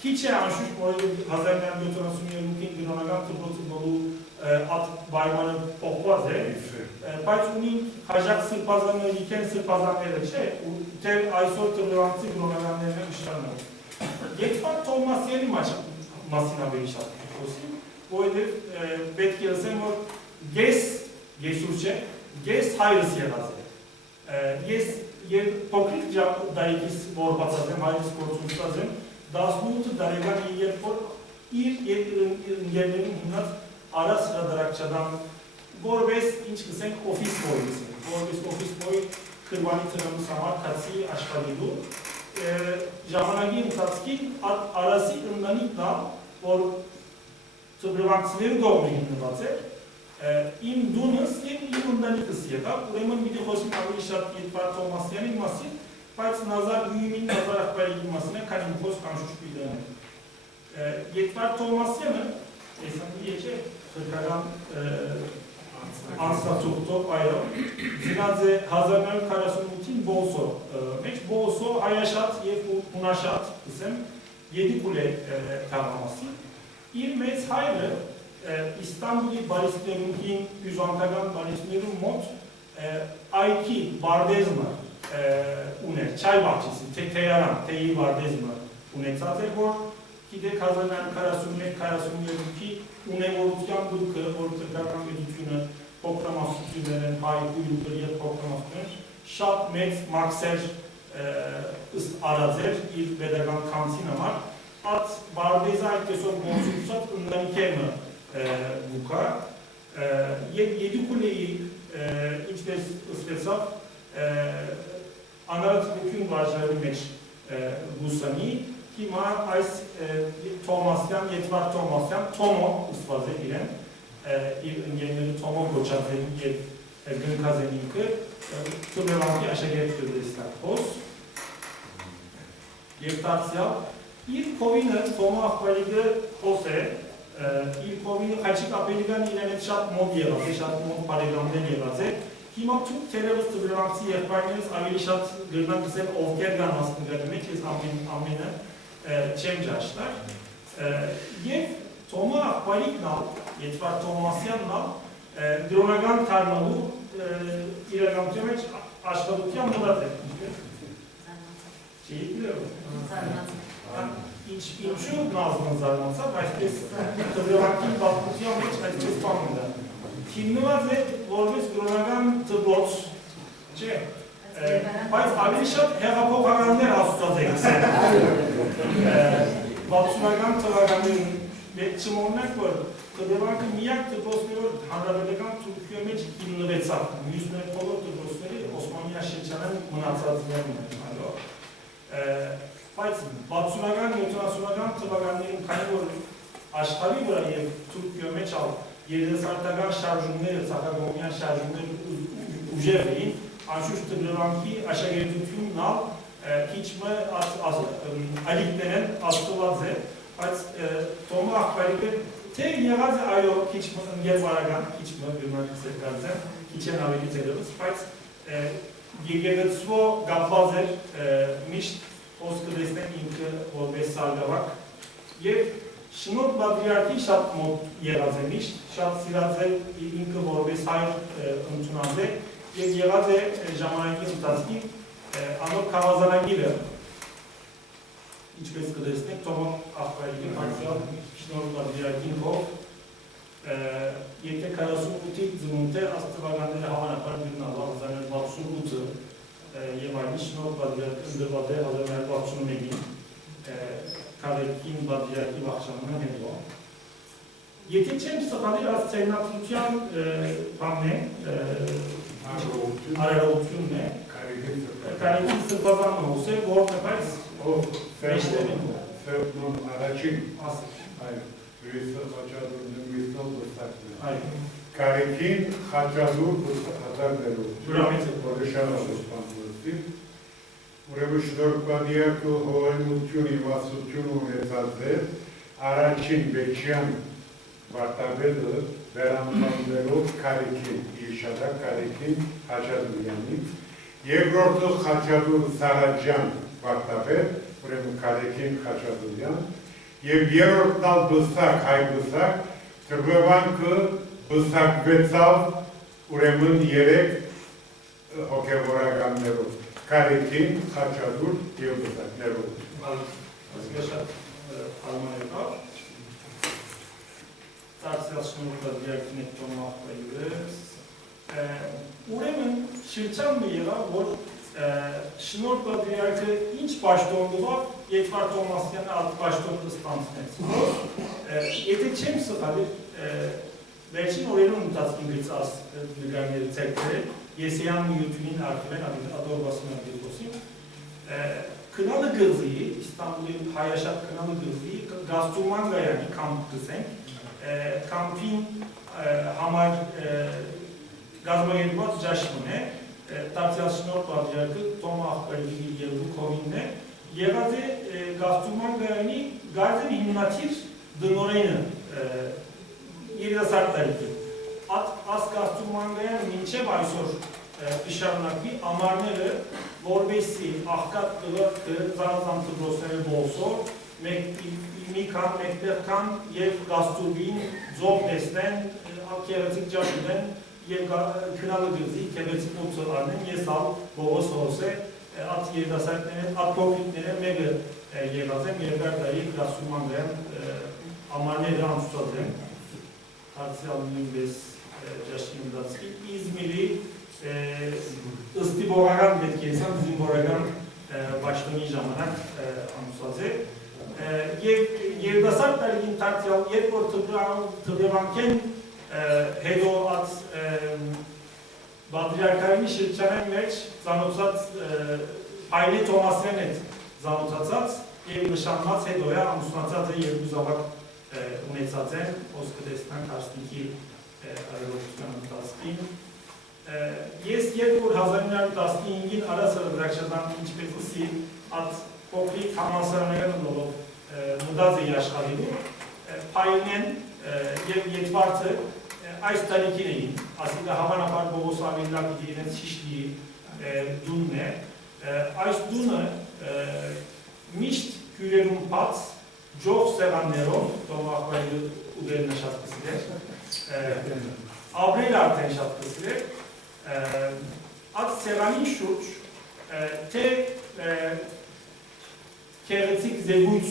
քիչ է անշուշտ որ 1972-ին գրոնական դպրոցի բոլու այդ պայմանը փոխված է, բայց ունի հաջակ սրբազանները, իկեն սրբազանները, չէ, ու դեռ այսօր Թբրևանցի գրոնականներն են իշտանալ։ Եկվար Թովմասյանի մասին ավելի շատ խոսիմ, որովհետև պետք է ասեմ, որ գեսուր չէ, գես հայրս եղած է։ Ես փոքրիկ դարիքից որ բացած եմ, հայրս գործունեած եմ, 18 տարեկան երբ որ իր ընկերներին հիմնած Արաս հրադարակչական որպես ինչ կսենք օֆիս բոյ, որպես օֆիս բոյ քրվանի ծնոմուս համար կացի աշխատելու ժամանակի ընթացքին Արասի ընտանիքն է, որ Թբրևանքցիների կողմից հիմնված է, իմ դունս եւ իմ ընտանիքս եկավ, ուրեմն մի խոսում ավելի շատ Եկվար Թովմասյանի մասին, բայց Նազար Գույմին, Նազար Ախբարի մասին է, քանի խոսք անշուշտ պիտի Եկվար Թովմասյանը, այսինքն չէ, քրկական անստացուկտով այո, ծնած է 1948-ին Բոսո մեջ, Բոսո հայաշատ և ունաշատ, ասեմ, Եդիկուլ է թաղամասի, իր մեծ հայրը Իստանբուլի բարիսներունքին, բյուզանդական բարիսներուն մոտ այքի բարդեզմը ուներ, չայ բաղջիսի, թեյարան, թեյի բարդեզմը ունեցած էր, որ գիտեք 1941-42-ի ունևորության դուքը, որ ծրկական գետությունը փոքրամասնություններ են, հայ, կույլուտր և փոքրամասնություններ, շատ մեծ մաքսեր ըստ արած էր իր պետական քանցին համար, այդ բարդեզը այդպեսով մոնսուցած ընտանիքերն բուկա, և Եդիկուլեի ինչպես ըստեցավ անարատիկություն վարժարի մեջ գուսանի, հիմա այս Թոմասյան, Եդվարդ Թոմասյան, Թոմո ըստված է իրեն, իր ընկերները Թոմո գոչած են և գնքած են ինքը, թմևանքի աշակերտ կրդեստակ հոս, և դարձյալ, իր կովինը Թոմո աղբալիկը հոս է, իր կովինը խաչիկ ապելիգան իրեն հետ շատ մոտ եղած է, շատ մոտ բարեգամներ եղած է, հիմա թուք թերևս թմևանքցի եղբայրներից ավելի շատ գրնան կսել ովքեր գան մասնգարի մեջ, ես ամենը չեմ ճաշտար, և Թոմո աղբալիկն ալ, Եդվարդ Թոմասյանն ալ, գրոնական թարնալու իրականության մեջ աշխատության մոդատ է։ Ինչու նազգն զարմացավ, այսպես թվրևանքին բատմության մեջ այսպես պանում է։ Թիմնված է որպես գրոնական թբոց, չէ, բայց ավելի շատ հեղափոխականներ աստուծած է գսեն։ 60-ական թվականներին մեկ չմորնակ, որ թվրևանքը միակ թբոցներով հանրապետական Թուրքիա մեջ հիմնվեցավ, մյուսներ բոլոր թբոցների Օսմանիա շրջանային մնացածներն են։ Բայց 60-ական, 70-ական թվականներին քանի որ աշխարհի վրա եւ Թուրքիա մեջ ալ երիտասարդական շարժումները, ցակագոմյան շարժումները ուժեղ էին, անշուշտ թվրևանքի աշակերտությունն ալ քիչ ալիքներեն աստված է, բայց Թոմո աղբալիկը թե եղած է այո քիչ ընկերվարական, քիչ գնահատական է, քիչ են ավելի դերևս, բայց եկեղեցու գապված էր միշտ խոսքը դեսնեն ինքը որպես սարգավակ և շնորհ պատրիարքի շատ մոտ եղած է միշտ, շատ սիրած է ինքը որպես հայր ընդունած է և եղած է ժամանակի ընթացքի անոր քաղաքազանագիրը, ինչպես կդեսնենք Թոմո աղբալիկի հանցյալ շնորհ պատրիարքին հով, եթե 48-ի ծնունդ է, աստվածականները հավանաբար գտնալ 1968-ը և այլի շնորհ պատրիարքը ընդրված է 1961-ին Կարեկին պատրիարքի վախճանման հետո։ Եթե չեմ սխալիր, այս ցեղնացության բանն է, արարողությունն է, Կարեկին սրբազան հոս է, որն է, բայց մեջտերին է։ Սերբնոն առաջին Հյուրիսը խաչադուրն միսնով բստակն է։ Կարեկին խաչադուր հազարներով։ Ուրամից է որշանալով պանդրոցին։ Ուրեմն շնորհպատիակը հողայնություն իմաստություն ունեցած է, առաջին Բեչյան վարտաբեդը վերամտաններով Կարեկին, Իշադակ Կարեկին Խաչադուրյանից, երկրորդը Խաչադուր Սարաջյան վարտաբեդ, ուրեմն Կարեկին Խաչադուրյան, և երորդալ բսակ, հայ բսակ, թրվևանքը բսակվեցավ, ուրեմն երեք հոգևորականներով, Կարեկին, Խաչադուր և բսակներով։ Ասկեշատ արմանեկավ, ծարցյալ շնորհ պատրիարքին հետ Թոմո աղբալիկը, ուրեմն շրջանն եղավ, որ շնորհ պատրիարքը ինչ պաշտոնով Եդվարդ Թոմասյանը այդ պաշտոնը ստանձնեց։ Եթե չեմ սխալիր, վերջին օրերուն ընթացքին գծած նկարները ցերկել, Եսեյան միությունին արխիվեն ադորվասին ադիրոսին, կնալը գծի, Իստանբուլի հայաշատ կնալը գծի, գաստուրման գայանի կամպ գծենք, կամպին համար գազմագետված ճաշմն է, Տարձյալ շնորհ պատրիարքը Թոմո աղբալիկի երկու կովինն է, եղած է գաստուրման գայանի գարձեն հիմնաթիր դնորենը երիտասարդ տարիքի։ ասկաստումանգայան մինչև այսօր կշարունակվի ամառները, որպեսզի աղքատ տղրկը ծանոթան դպրոցները բոլսոր, մի քան մեկտեղ կան և գաստուրվին ձով տեսնեն, կեղեցիկ ճաշ ունեն և քնալը գծի, կեղեցիկ մուծը արնեն, ես ալ բողոս հոս է, at երդասայթները, at փոքրիկները մեկը եղած են, երկար տարի գաստուրմանգայան ամառները անցուցած են, հարցյալ նույնպես ճաշկին դացկի, Իզմիրի ըստիբորական պետք է եսան, զինվորական բաշտոնի ժամանակ անցուցած է, և երդասայթ տարիքին տարցյալ, երբ որ թվեվանքեն հետո at բադրիարքարինի շրջանեն մեջ ծանոթած Հայլի Թոմասյան հետ ծանոթացած և նշանված հետո է ամուսնացած է երկու զավակ ունեցած են, ոսկը տեսնանք հարսնիքի արևողության ընտասկին։ Ես երբ որ 1915-ին արասը դրակշադան ինչպես ուսի at փոքրիկ համալսարանական նորով մուդած էի աշխարհին, փայլեն և ետվարձը այս տարիքին էին, ասիկա հավանաբար բողոս ավելլակի իրենց հիշլի դունն է, այս դունը միշտ հյուրերում պած ջող սեղաններով, տոմ աղբայրը ուդերնը շատ կսիր է, ապրել արդեն շատ կսիր է, at սեղանի շուրջ, թե կեղեցիկ զեգույց,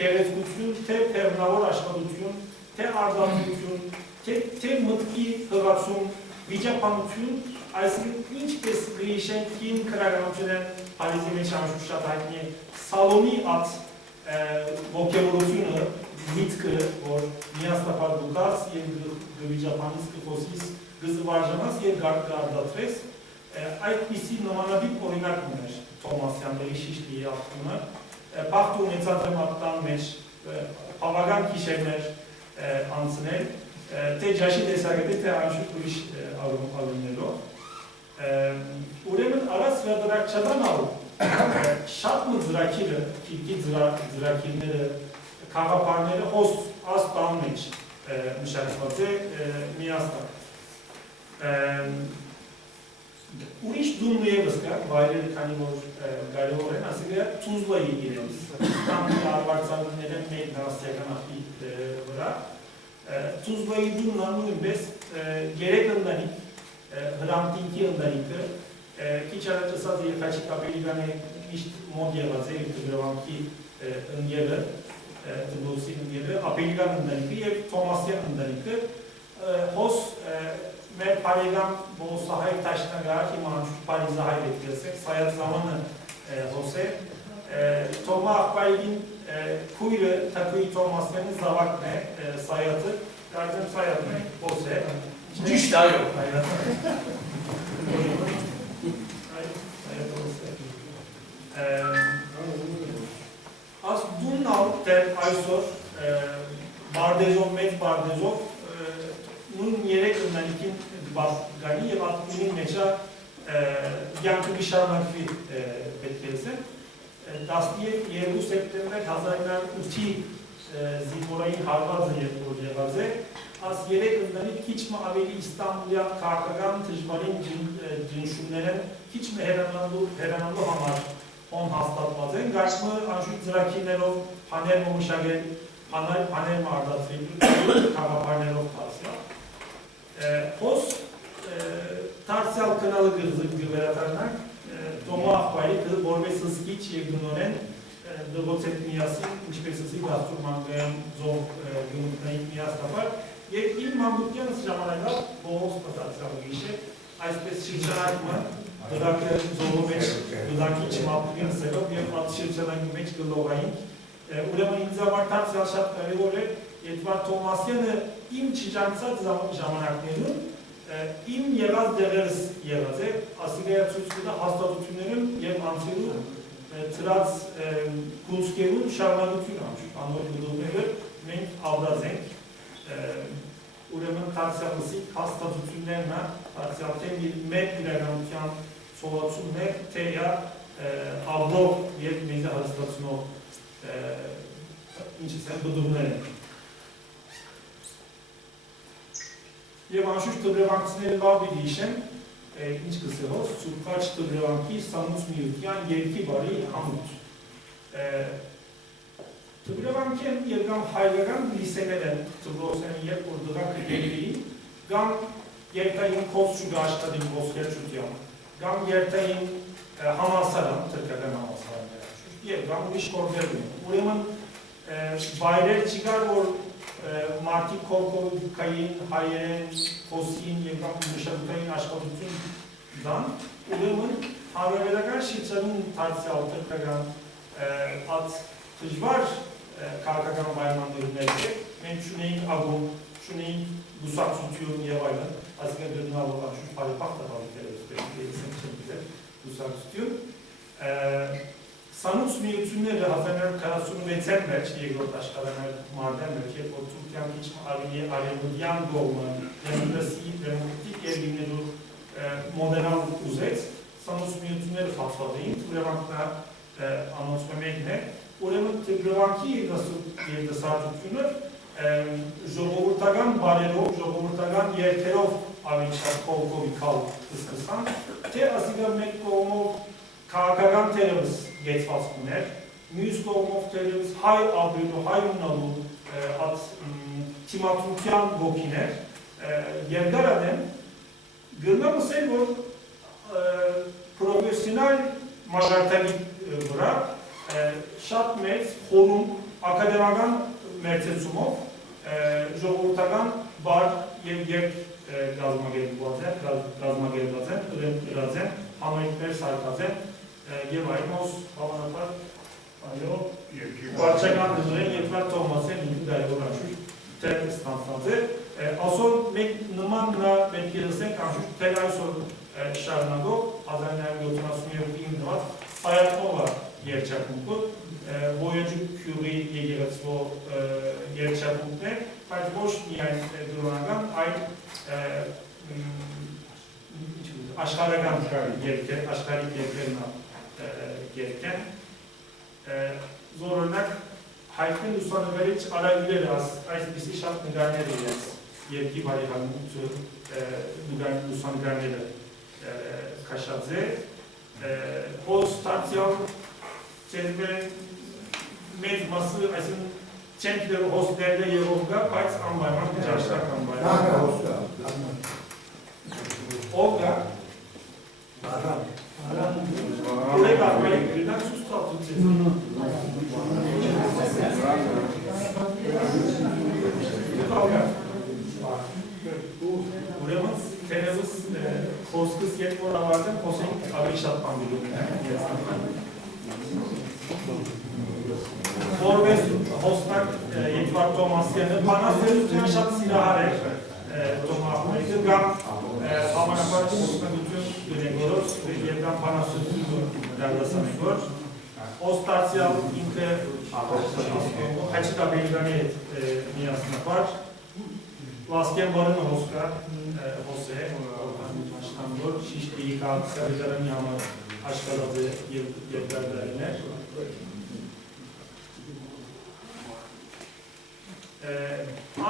կեղեցկություն, թե պերնավոր աշխատություն, թե արձանություն, թե մտքի հղացում, վիճապանություն, այսինքն ինչպես գրիշենք կին քրագանություն են Փարիզի մեջ անշուշտ շատ հայտնի Սալոմի at ոգևորությունը, միտքը, որ միաստապար դուկաս և գվիճապանից կխոսիս գզվարժանաս և գարդատրես, այդպիսի նմանադիպ օրինակ ուներ Թոմասյանների շիշտի աղթումը, բաղթ ունեցած եմ ատտան մեջ հավագան կիշերներ անցնել, թե ջաշի տեսակետի, թե անշուտ ուրիշ ալուններով։ Ուրեմն արաս վերդրակչադան ալու, շատ մը ձրակիրը, կիրկի ձրակիրները, կաղապարները հոս աստան մեջ մշակված է միաստան։ Ուրիշ դունն եվս կա, վայրերը քանի որ գարեոր են, ասիկա Թուզլայի իրենց, ստամբի արվարձանները մեկ նավաստիական աղբի վրա, Թուզլայի դունն նույնպես երեք ընտանիք, հրամտինքի ընտանիքը, քիչ առաջացած Եվխաչիկ Ապելիգանը միշտ մոտ եղած է իր դպրովանքի ընկերը, դպրոցի ընկերը, Ապելիգան ընտանիքը և Թոմասյան ընտանիքը, հոս մեր Փարիգան բոսահայ տաշնագար, հիմա անշուտ Փարիզահայ պետք եսեք, սայած զամանը հոս է, Թոմա աղբայրին քույրը թակույի Թոմասյանի զավակն է, սայածը, կարծեմ սայածն է, հոս է, Ճիշտ այո։ Աս դունն ալ դեր այսօր բարդեզով, մեծ բարդեզով նույն երեք ընտանիքին գանի և ատմունին մեջա յանքը գիշարնակվի պետք է եսեն 12 սեպտեմբեր 1908-ի զինվորային հարվածը երբ որ եղած է, աս երեք ընտանիք քիչ մը ավելի Իստանբուլյան քաղաքական դժվարին ջնշումներն քիչ մը հերանալու համար on հաստատված են, գարշմը անշուտ ծրակիներով հաներ մոմշագել, հաներ մարդացրիլ, կաղապարներով տարսյալ։ Հոս տարսյալ կնալը գվերատարնակ, Թոմա աղբայրի որպես հսկիչ և գնորեն դղոց հետ միասին, ինչպես ասի գաստուրմանգայան ձով գնուտնային միաստապար, և իմ մամուտյանս ժամանակավ բողոս պտացյալ գիշե, այսպես շրջանակը դրակը ձողով մեջ դուդակի չմապուգին սելով ևատ շրջանակի մեջ գլողայինք, ուրեմն ինձ ավարտացյալ շատ կարևոր է, ետվար Թոմասյանը իմ չիջանցած ժամանակներում իմ եղած դեղերս եղած է, ասիկայա ցույց կտա հաստատություններում և անցերում ծրած կունցկերուն շարունակություն անշուտ անոր գլողները մենք ավդած ենք, ուրեմն տարսյալսի հաստատություններն է, տարսյալ թե մեր իրականության սովացումն է, թե ավդով և մեզի հաստատությունով ինչս են բդումներ են։ Եվ անշուշտ տվրևանքցիները լավ իր իշեն, ինչ կսեղոս, սուրպաչ տվրևանքի սանուց միության երկի բարի համուտ։ Տվրևանքեն և գամ հայլական լիսեներ են տվրոսեն երբ որ դղակը գերվի, գամ երթային կոս շուգա աշտադին ոսկերչության, գամ երթային համասարան, թրկական համասարան և գամ ուրիշ կորդերն են։ Ուրեմն բայրեր չկար, որ մարդիկ կողքային, հայերեն, խոսին և կամ մշակութային աշխատություն դան, ուրեմն հանրավերական շիցանուն թարցյալ թրկական at դժվար քաղաքական պայմաններում ներկեք, մենք չունեինք ագում, չունեինք գուսակցություն և այլն, այսինքն դրնալով անշուշտ բարեպախտ տվալիքները գուսակցություն։ Սանուց միությունները 1946 մեջ, երկրորդ աշխարհային մարտին մեջ, երբ որ Թուրքիան քիչ ավելի արևմտյան կողմը դեմոկրատիկ երկրներու մոդելալ ուզեց, սանուց միությունները խախտված էին, տվրևանքն անոնցում մեկն է, ուրեմն տվրևանքի երիտասարդությունը ժողովրդական բարերով, ժողովրդական երթերով ավելի շատ կողքովիկալ կսկսան, թե ասիկա մեկ կողմով քաղաքական թերևս գեցված ուներ, մյուս կողմով թերևս հայ ապրելու, հայ ունալու at թիմադրության ոգիներ, երկարադեմ գնամ ասել, որ պրոֆեսիոնալ մագարտանի վրա շատ մեծ խորում ակադեմական մերձեցումով ժողովրդական բար և երկ գազմագերված են, ըրած են, համայնքներ սարկած են և այդմոս հավանապար պարչական դժրեն երկվար տողմասեն ինքը դայվոր անշուշտ թեր ստանցած է։ Ասոր մենք նման նա մենք երսենք անշուշտ թեր այսօր շարնագով 1972 նված Սայատնովա երջակունքը, ոյաջու քյուրի եգերացվո երջակունքն է, բայց ոչ միայն դրոնական, այլ աշխարհական աշխարհիկ երկերն երկեն, զորօրինակ հայտնի լուսանկարիչ Արագիլերը այսպիսի շատ նկարներ իրենց երկի բարի լուսանկարները քաշած է, հոստացիալ մեծ մասը, այսին չենք դեր հոստերն է եղով գա, բայց անբայման ճաշտակ անբայման։ Ով գա? Ուրեք աղմայիկ գրնակ սուստատուցեց։ Ուրեմն, թերևս խոսքս երբ որ ավարտեմ, խոսենք ավելի շատ պանդիլում է։ Որպես հոսնակ Եդվարդ Թոմասյանը, բանաստեղծության շատ սիրահար էր Թոմասյանը, կամ համանապար հոսնակություն գրեգորոց և կամ բանաստեղծություն դարդասանեգոր, ոստացյալ ինքը Հաչիկա Բելգանի հետ միասնապար, Լասկեն բարենը հոսկա հոս է, որ շիշտ իրիկան սարիջարանի համար աշխարհած է և դարդարիներ։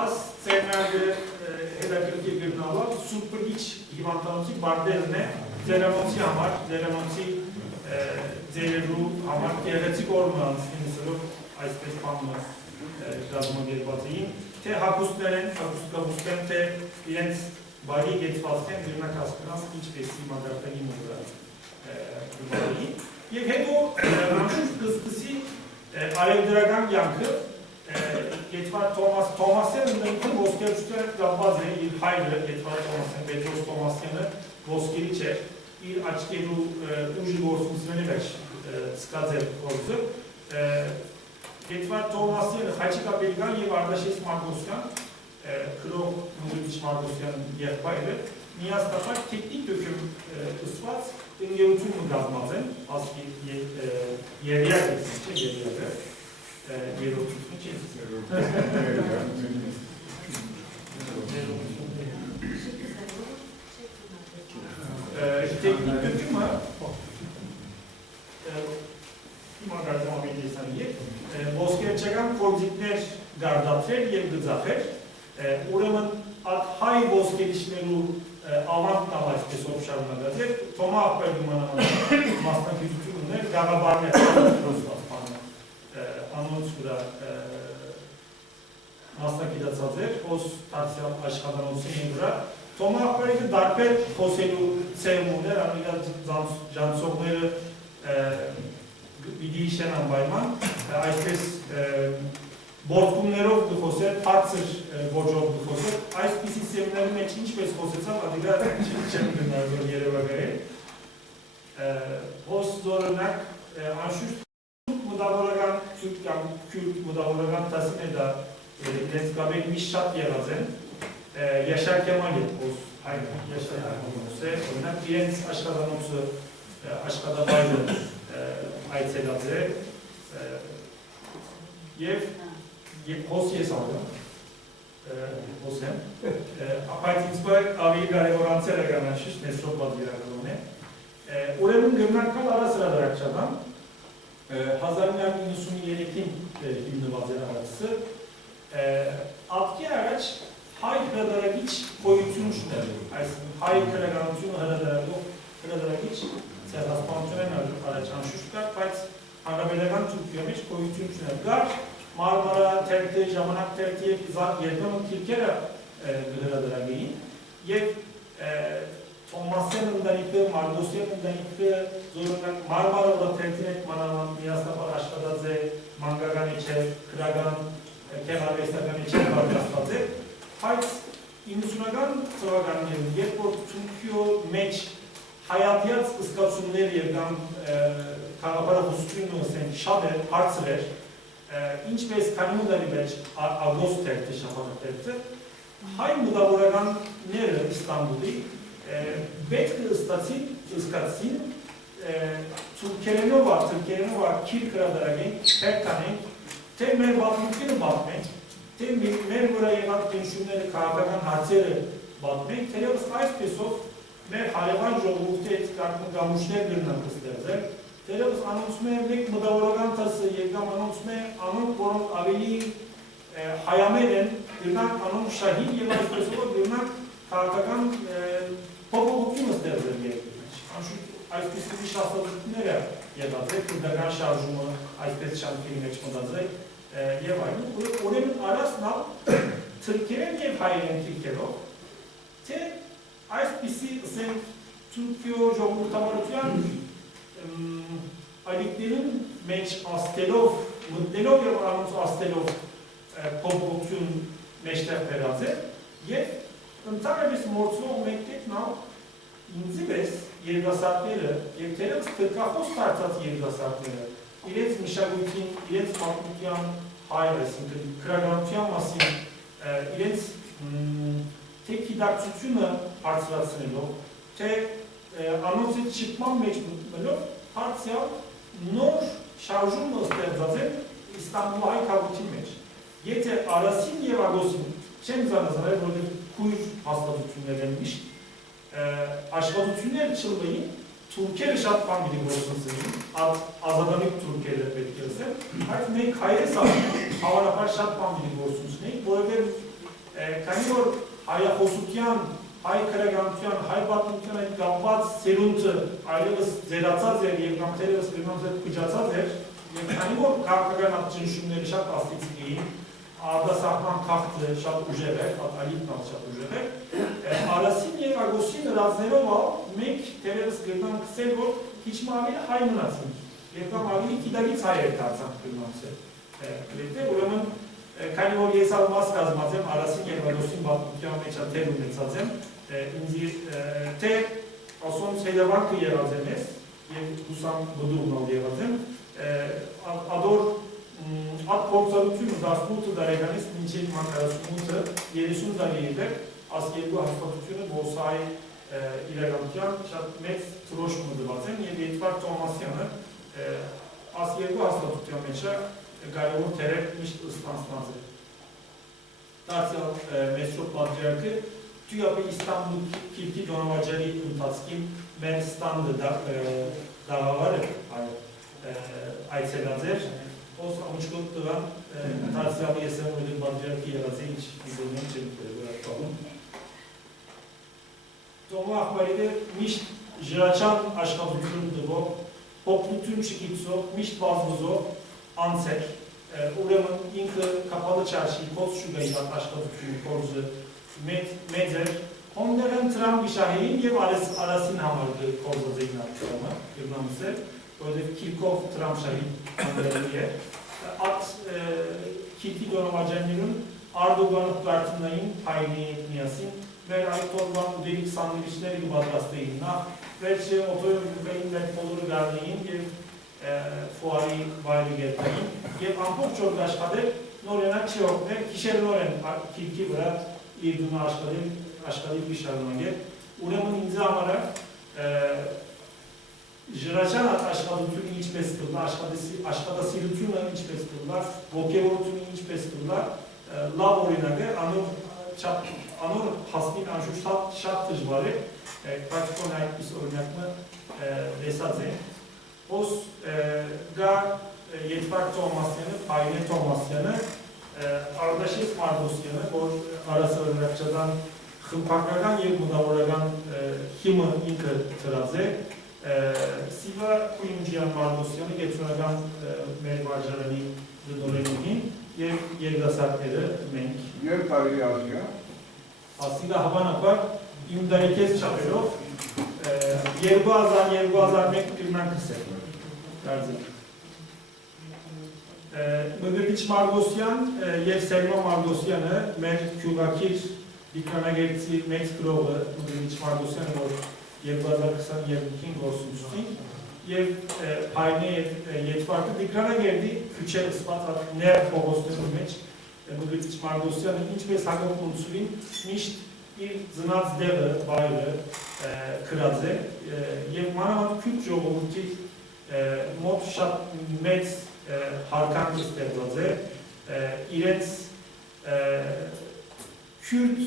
Аз ծերնագը հետաքրքիր գրնալով սուրպրիչ հիվանդանոցի բարդերն է ձերամոնցի համար, ձերամոնցի ձերերու համար կեղեցիկ օրմը անցնելով այսպես պանմը գազմագերված էին, թե հակուստներ են, հակուստկավուստ են, թե իրենց բարի գեցվածք են գրնակ հասկնալ ինչպեսի մագարտանի մոգրած բարի և հետո անշուշտ կսկսի արևդրական յանքը Եդվարդ Թոմասյանը նույնքն ոսկերչության կապված է իր հայրը, Եդվարդ Թոմասյանը, Պետրոս Թոմասյանը ոսկերիչ էր, իր աչքերու ուժի գործունցների մեջ սկած էր գործը, Եդվարդ Թոմասյանը, Խաչիկա Բելգան և Արտաշես Մարգոսյան, քրող Մուզուկիչ Մարգոսյան եղբայրը, միասնապար տեխնիկ դոկում ըսված ընկերություն գազմած են, ասկի երյակ է, երյակը, երորդություն չի։ Տեխնիկ դոկումը իմագարդամ ամենեսան եկ ոսկերչական կորձիկներ գարդացել և գծախել ուրեմն at հայ ոսկերիչներու ավանտն ավայսպեսով շարունակած է, Թոմա աղբերդումանավան մասնակիցություն ուներ, գաղաբարներ պրոսպասպանը անոնց վրա մասնակիցած էր, ոս տարսյալ աշխատանոցին վրա, Թոմա աղբերդը դարբեր խոսելու ծեմ ուներ, անիգա ժանցողները պիտի իշեն անբայման, այսպես Բորդկումներով գխոսեր, պարծր ոճով գխոսեր, այսպիսի սեմիների մեջ ինչպես խոսեցավ, ադիգա չեմ գնարդոր երևագայել։ Հոս զորնակ, անշուշտ մուդավորական քյուրտ մուդավորական տասին է դա իրենց գաբել մի շատ եղած են, Yaşarkemal Yetboz, Yaşarkemal է, օրինակ իրենց աշխատանոցը, աշխատավայրը այցելած է, և հոս ես աղում, հոս եմ, բայց ինձ բայր ավելի կարևորանցել է գանաշիշ, նեսրով բադ երակրոն է, ուրեմն գմնակալ առաս հրադարակչական, 1993-ին հիմնված էր առածը, ատկի առաջ հայ հրադարագիչ կոյություն շուներ, այս հայ կրագանությունը հրադարագիչ ցեղասպանություն են առաջ անշուշտ կար, բայց հանգաբերական Թուրքիա մեջ կոյություն շուներ կար, Մարմարա թերքտի, ժամանակ թերքտի և երբեմն թիրքերը հրադարագեին և Թոմասեն ընդանիքը, Մարգոսյան ընդանիքը զորունակ Մարմարա ուրա թերքտին եք մանավան միասնապար աշխատած է, մանգական իչև, գրական, կեղարվեստական իչև բարգաստած է, բայց 90-ական ծվականներում, երբ որ Թուրքիո մեջ հայատյաց ըսկացումներ և կամ քաղաքապարախոսությունն ուսեն շատ էր, հարցր էր, ինչպես քանի մուդարի մեջ ագոստ թերքտի շապատակերտը, հայ մուդավորականները Իստանբուլի պետք ըսկացին թուրքերենով ակիր կրադարագեն, պերկանենք, թե մեր բատմունքերը բատմենք, թե մեր վրա եղած պենշումները, քաղաքական հարցերը բատմենք, թերևս այսպեսով մեր հարևան ժողովուրդի հետ գամուշներ գրնանք ստեղծել, թերևս անոնցում է մեկ մտավորական տասը և կամ անոնցում է անոնք, որոնք ավելի հայամեր են, գրնանք անոնք շահին և այսպեսով գրնանք քաղաքական փոփոխություն ստեղծել երկրի մեջ։ Անշուշտ այսպիսի շահստատությունները եղած է, քրդական շարժումը այսպես շարքերի մեջ մտածել և այլն, ուրեմն առասնալ թրքերեն և հայերեն թիրքերով, թե այսպիսի ասենք Թուրքիո ժողովրդավարության այլիկներում մեջ աստելով, մտնելով և անոնց աստելով փոփոխություն մեջտեղ բերած է և ընդհանրապես մորցվող մեկտեք նա ինձի պես երգասարտները և թերևս թրքախոս դարձած երգասարտները իրենց մշակույթին, իրենց պատմության հայր, այսինքն քրագանության մասին, իրենց թե գիտակցությունը հարցրացնելով, թե անոնց հետ շփման մեջ մտնելով հարցյալ նոր շարժումը ստեղծած է Իստանբուլի քաղաքի մեջ։ Եթե Արասին և Ագոսին չեմ զանազանել, որովհետև քույր հաստատություններ են միշտ, աշխատություններ չլային, թուրքերը շատ բան պիտի գործընծեին, ազատամիտ թուրքերը պետք է ասեմ, բայց մենք հայերս հավանաբար շատ բան պիտի գործընծեին, որովհետև քանի որ հայախոսության, հայ քրագանության, հայ պատմության այդ կապված սերունդը այլևս ձերացած էր և կամ թերևս գրնոց փչացած էր, և քանի որ քաղաքական ճնշումները շատ աստիճան էին, արտասահման քաղաքը շատ ուժեղ էր, ալիքն շատ ուժեղ էր, Արասին և Ագոսին լրացներով մենք թերևս գրնանք ասել, որ քիչ ավելի հայ մնացին, և կամ ավելի գիտակից հայեր դարձանք գրնացել։ Ուրեմն քանի որ ես алмաս կազմած եմ, Արասին և Ագոսին պատմության մեջ թեր ունեցած եմ, ինձ թե ասոնց հետևանքը եղած եմ ես, և հուսամ բդուղնալ եղած եմ, ադոր այդ փորձառությունը 18 տարեկանից մինչև 48-ը 30 տարի էր, աս երկու հաստատությունը Բոսայի իրականության շատ մեծ թրոշ մտված են և Եդվարդ Թոմասյանը աս երկու հաստատության մեջը կարևոր թերև միշտ ստանցնած է։ Դարձյալ Մեսրոպ պատրիարքը թույապի Իստանբուլ քիրքի դոնավաճարի ընթացքին մեր ստանդը դաղավարը այցելած էր, Os amuçluktan tarzı yesen ödül badiyaki yaratı hiç izlemeyen çelikleri bırakalım. Tomu akbaride mişt jiraçan aşkabıtırımdı bu. Poplutüm şikitso, mişt bazbuzo, ansek. Uğramın inkı kapalı çarşı, koz şugayı aşkabıtırım, korzu, medzer. Onların tram bir şahirin yev arasın hamardı korzu zeynatlarına, yırnamısı. Böyle Kirkov tram şahit anlarıya. At kilki donamacanların Ardoğan'ı tartınlayın, payını etmeyesin. Ve ait olan udelik sandviçleri gibi adrastayınla. Ve otoyolun ve poluru garlayın, bir fuarı bayrağı getireyim. Ve ampor çok aşkadır, norena çiyok ve kişilerin oren kilki bırak, İrdun'a aşkadır bir şarlına Uğramın imzamara Jiraçan aşkada tüm iç peskıllar, aşkada silutuna iç peskıllar, vokevortun iç peskıllar, lav orinage, anur hasmin anşu şart tecrübari, praktikon ait bir orinakmı resadze. Os ga yetfark tomasyanı, payne tomasyanı, ardaşız mardosyanı, o arası orinakçadan hımpaklardan yılmıda oragan himı inkı traze, Siva kuyumcuyan mardosyanı getiren meyvarcarani dolayının yergasakları menk. Yer tarihi Asya. Aslında Havanakar imdarekez çapıyor. Yerguazar menk bilmem kısa. Mögöviç mardosyan, Yev Selma mardosyanı, men Küvakir dikrana gelti Mekskrova, Mögöviç mardosyanı Yerguazar kısa yerlikin gorsunçtin. Yev payne yetfarkı dikrana geldi, küçe ispat ne pogosunu meç. Mögöviç mardosyanı hiç ve sagop unsurin, mişt bir zınaz deve bayrı kıraze. Yev manamat Kürtçe olur ki mod şat met harkan isterdoze. İret Kürt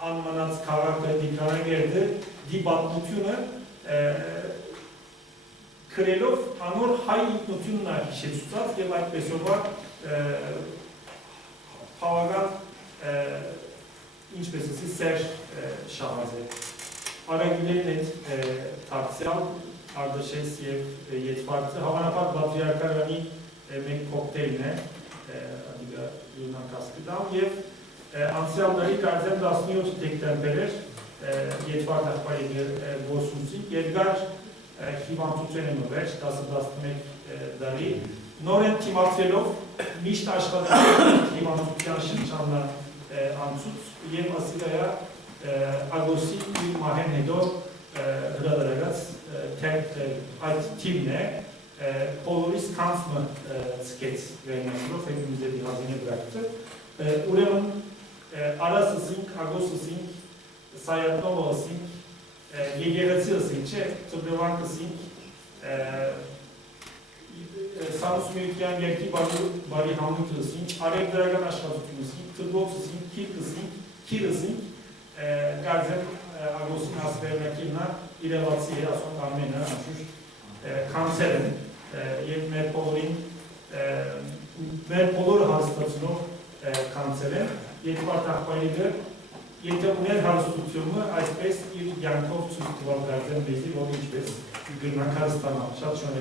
anmanat kavakta dikrana geldi. Dibat nutuna Krelov anor hay nutuna şesutat yevat besova pavagan inç besesi ser şahaze. Aragülenet tartısal ardaşesiyev yetfarklı Havanapat Patriarkarani mek kokteyline adiga Yunan kaskıdan yev ansiyalları karzen dasniyot tektempeler Yetvar takpayı borsunsi. Yedgar hivan tutrenemi veç, dası dastmek dari. Noren Timatvelov, mişt aşkada hivan tutyan şınçanla ansut. Yev asigaya agosi bir mahenedo hradaragat ait timne poloris kansmı sket vermektir. Hepimize bir hazine bıraktı. Uremun arası zink, agosu zink, Sayatnova sink, Yegeratsia sinkçe, Tıbrıvanka sink, Sanus Mülkiyen Yerki Bari Hamlıklı sink, Arek Dragan Aşkazutunu sink, Tırboksu sink, Kirkı sink, Kiri sink, Garzem Agosin Aspermekina, İrevatsiye, Ason Armena, Kanserin, Merpolor hastasını kanserin, Yetvar Tahbayı'dır, Yetemuner Harsutumu, Aspes, İl Yankov Sütüvalgarden Bezi, Volinçbes, Gürnan Karıstana, Şat Şöyle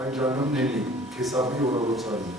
Aycan'ın neli, hesabı yola rotarlı.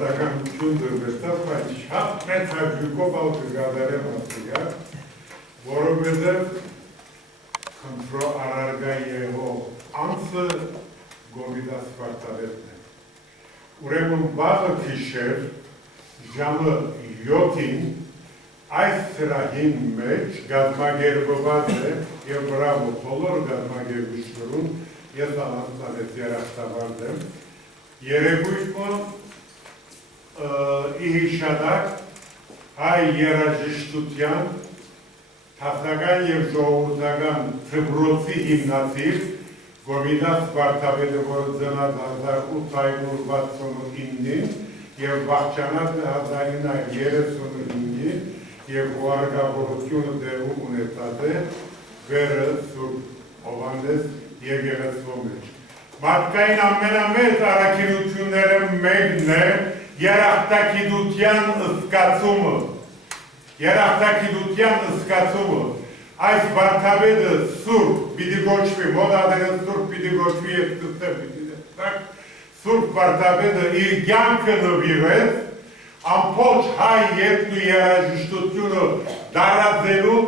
պարտականություն դրվեցավ, բայց շատ մեծ հաջուկով ալ կգադարեմ ասիգա, որովհետև քնտրո արարգա եղող անձը Գովիդաս Սպարտավետն է։ Ուրեմն վաղը գիշեր, ժամը 7-ին, այս սրահին մեջ գազմագերբված է և բրավո բոլոր գազմագերբիչներուն, ես անձանեց երախտավարդ եմ, երևույթը իհիշադակ հայ երաժշտության թասական և ժողովրդական թբրոցի հիմնադիր Գովիդաս Սպարտավետը, որը ծնած 1869-ին և վախճանած 1939-ին և ուարգավորությունը դեղում ունեցած է վերը Սուրբ Հովհաննես եկեղեցու մեջ։ Մարդկային ամենամեծ առաքինությունները մեկն է երախտագիտության զգացումը։ Երախտագիտության զգացումը։ Այս Վարդապետը Սուրբ պիտի գոչվի, մոդադերը Սուրբ պիտի գոչվի և կստեղ պիտի դեպտակ, Սուրբ Վարդապետը իր կյանքը նվիրեց ամբողջ հայ երկու երաժշտությունը դարաձելու,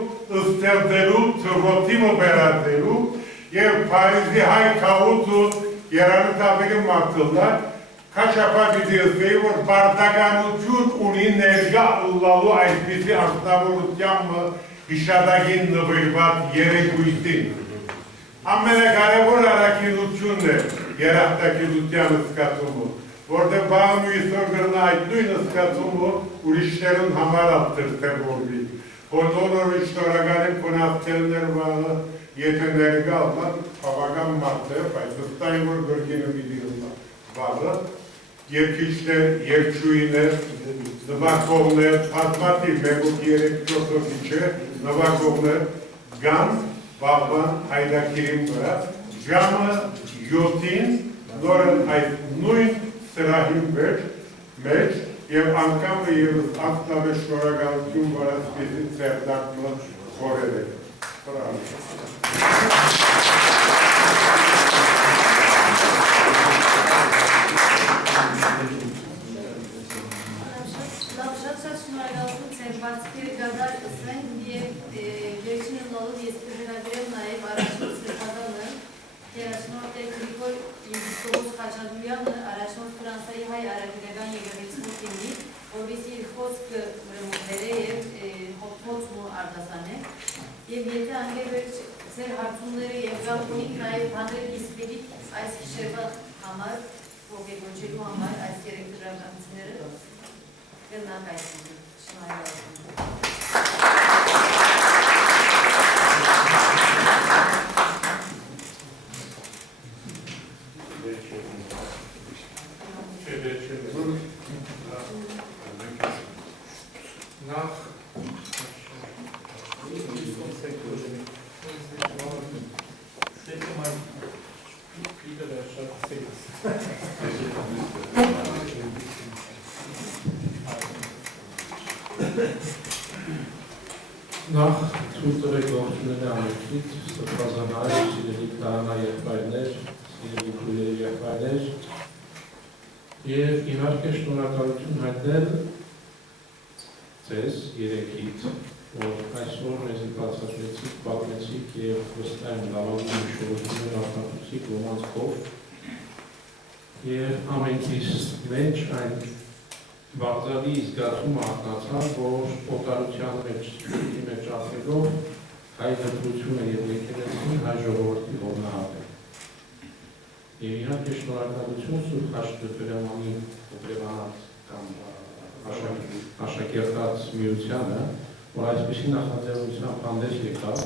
ստեղծելու, թռոթիմը վերածելու և Փարիզի հայ քաղուտը երանուց ավելի մարտլնակ, քաշապա պիտի զգեի, որ պարտականություն ունի ներգա ուլալու այսպիսի անձնավորությամը հիշադակին նվիրված երեկույթին։ Ամենակարևոր առաքինությունն է երախտագիտության զգացումը, որտեղ բաղն ու իսօր գրնա այդ նույն զգացումը ուրիշներուն համար ալտերտևորվի։ Հորդոնորի շտորագանին կոնացկելներ վաղը, եթե ներգա ալնան, բավական մարդ է, բայց վստահի որ գրգինը պիտի ալնան վաղը, երկիչներ, երկչույներ, նվակողներ, պատմատիվ մեկուկ երեք ճոթոքի չէ, նվակողներ, գան, բաղվան, հայդակիրին վրա, ժամը 7-ին, նորն այդ նույն սրահին մեջ, և անգամը ևս ակտավե շնորհակալություն վարած պիսի ծերդակմը խորել է։ Շատ շնորհակալություն ձեր բացքերը գադար ըսեն և վերջինը լալով ես կհրավիրեմ նաև առաջնորդ սրբազանը երաշնորդ է Գրիգոր Եպիսկոպոս Խաչատուրյանը առաջնորդ Ֆրանսիայի հայ արաքելական եկեղեցու թիմի, որովհետև իր խոսքը բերե և հոթոցն ու արտասան է և եթե անգերվերջ ձեր հարցումները և գաղթունիք նաև հանրել իսպիրիկ այս հիշերվա համար, ոգեգոչելու համար այս երեք դրականությունները կնանք այսինքն շնորհակալություն։ Նախ Նախ ցույց տվեք ողջունելի ամենքից, սրբազանայր, սիրելի քահանա եղբայրներ, սիրելի քույրեր եղբայրներ, և իհարկե շնորհակալություն հայտնել ձեզ երեքիդ, որ այսօր մեզ բացատրեցիք, պատմեցիք և վստահ եմ լավագույն հիշողություններ արտադրեցիք ոմանց կողմ և ամենքիս մեջ այն բաղձալի զգացումը հատնացավ, որ օտարության մեջ ապրելով հայ դպրությունը և եկեղեցին հայ ժողովրդի ողնահատ է։ Եվ իհարկե շնորհակալություն Սուրբ Խաչատուրյանի օպերվանած կամ աշակերտած միությանը, որ այսպիսի նախաձեռնությամբ հանդես եկավ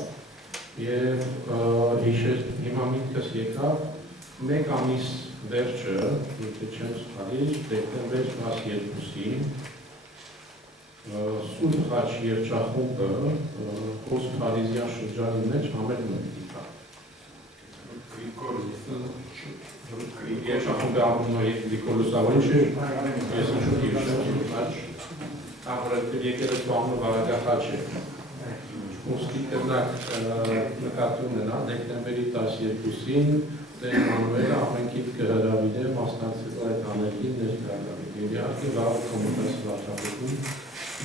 և հիմա միտքս եկավ մեկ ամիս վերջը, եթե չեմ սխալիր, դեկտեմբեր 12-ին Սուրբ Խաչ երջախումբը խոսք Փարիզյան շրջանի մեջ համերգ մտիկա։ Երջախումբը ամունում է Գրիգորոսավարի չէ, ես ինչու հիշեմ Խաչ, ապրել եկեղեցու անունը Վարագախաչ է։ Խոսքի կրնակ նկատի ունենա դեկտեմբերի 12-ին Տեր Մանուելը ամենքիդ կհրավիրե մասնակցելու այդ համերգին ներկայացնել։ եւ իհարկե լավ կոմունիկացիա վարչապետին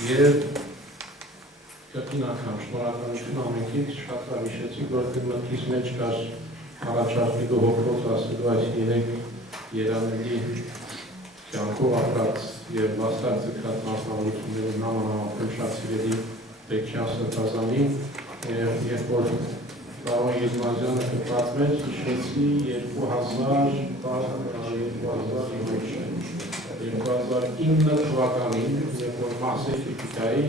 եւ կրկին անգամ շնորհակալություն ամենքին շատ լավ հիշեցիք, որ մտքիս մեջ կար առաջարկելու հոգով ասելու այս 3 երանելի կյանքով ապրած եւ վաստակ ձգած մասնավորությունները նամանավանդ շատ սիրելի Բեկչյան Սրբազանի երբ որ Պարոն Եզմազյանը կպատմեց, հիշեցի 2009 թվականին, երբ որ մասեի ֆիզիկայի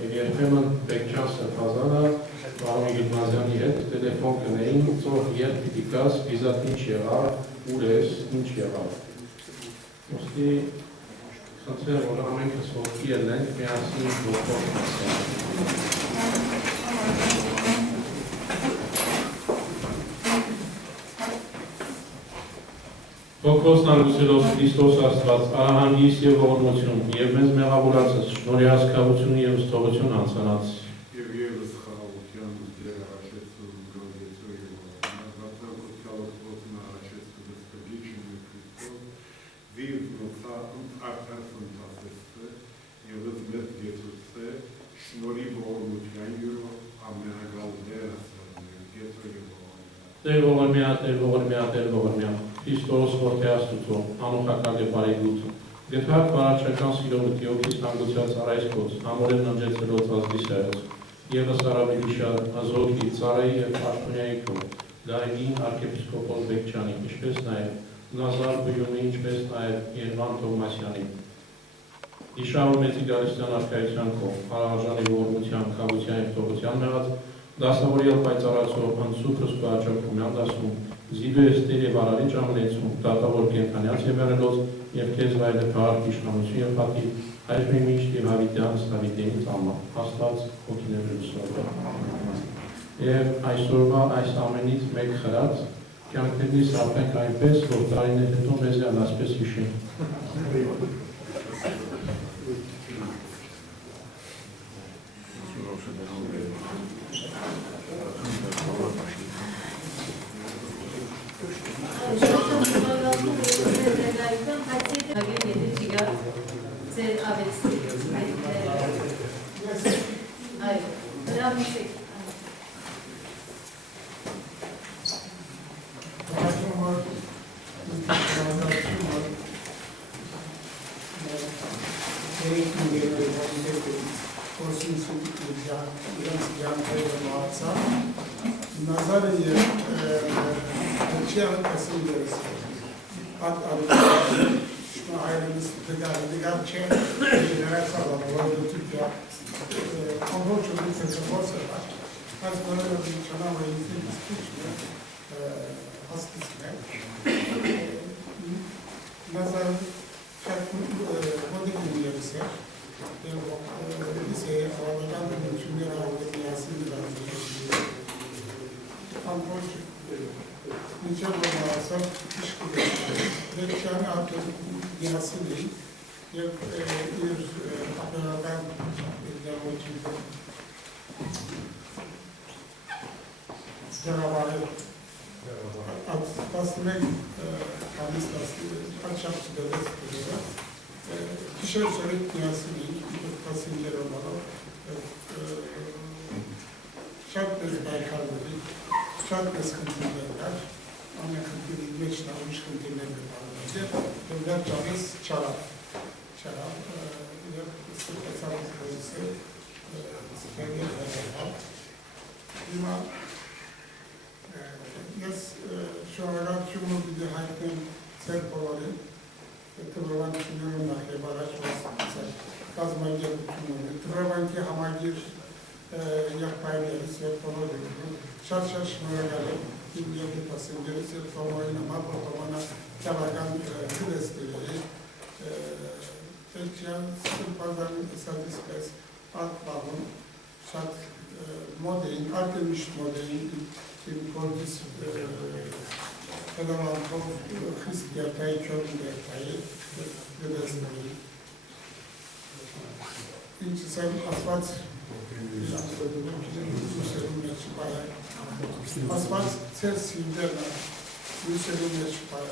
եւ երբեմն Բեկչյան Սրբազանը Պարոն Եզմազյանի հետ տելեֆոն կնեին, ծով երբ պիտի գաս, վիզատ ինչ եղավ, ուր ես, ինչ եղավ։ Ոստի խնդրեմ, որ ամենքս ոտքի ելնենք, միասին ոտքով մասենք։ Հոգոսն անգուսելով Քրիստոս Աստված, արահանգիստ և ողորմություն, և մեզ մեղավորացած, շնորհի հասկավություն և ըստողություն անցանած։ Եվ ևս խաղաղության դեր առաջեցում գոդեցու և ռազմական առաջեցում դստգիչն և Քրիստոս, վիվ նոցա արդարս ընթասեցը, ևս մեզ գեցուցը, շնորհի ողորմության յուրով ամենագալ դերը սրներ, գեցու և Տեր ողորմյա, Տեր ողորմյա, Տեր ողորմյա, Քրիստոս որդի Աստուծո, անուխակալ և բարեգութ, գտհակ բարաչական սիրովի հոգիս հանգուցյալ ծառայսկոց, ամորեն ննջեցելով ազգիսայոց, ևս արաբելիշա, ազոգի, ծառայի և պաշտոնյայի կով, դայգին արքեպիսկոպոս Բեկչյանի, ինչպես նաև Նազար Բույոնի, ինչպես նաև Երվան Թովմասյանի, Իշավոր մեծի գալստյան արքայության կով, արահաժանի ողորմության, կավության և թողության մեղած, դասավորյալ պայծառացող անցուկ հսկու աճակումյան դասում, զիդու եստեր և արարիչ ամնեցում, դատավոր կենթանյաց և երելոց և կեզ վայլը պարկ իշխանություն և պատիվ, այժմի միշտ և հավիտյան ստավիտենից ամա, աստված հոգիներ լուսորը։ Եվ այսօրվա այս ամենից մեկ խրած, կյանքներնից ապենք այնպես, որ տարիներ հետո մեզ յալ ասպես հիշեն։ Nazarı Türkiye'nin kasım yarısı. At şu ailemiz gerçi genel sağlam vardı Türkiye. Kontrol çözüm seçim varsa var. Az böyle bir çana ve insan istiyor. Hastasına. Nazar modern yarısı. Liseye havadan da mümkünler aldık yazıydı lazım. Kontrol niçin olmazsa iş gibi. Rekçani artık yazı değil. Bir aparadan yapıcıydı. Canavarı aslında kanıstası açakçı devlet kuruyor. Kişi özellik dünyası değil, kasımlar olmalı. Şart bezbaykarlı değil, şart bezkıntılar var. Ama kıntının meçhine olmuş kıntınlar var. Devlet canız çarap. Çarap, hesabımız kazısı, sıkıntı var. Ama şu aralar şunu bir de hayatın serp olanı, Tıbravan düşünüyorum ki baraj vasıtası, kazmayı düşünüyorum. Tıbravan ki hamagir yapmayları serp olanı. Şaşmaya gelip, dünyadaki pasınları serp olanı, mapotamana çabagan kıdesleri. Tekçen Sırpazar'ın istatistik atlarının şart modelin, artmış modelin kim kondis pedagog Hristiyanlığı köründeyi göstermeyi. İkinci sen asfalt asfalt ters silderler. Yükseliyor çıkar.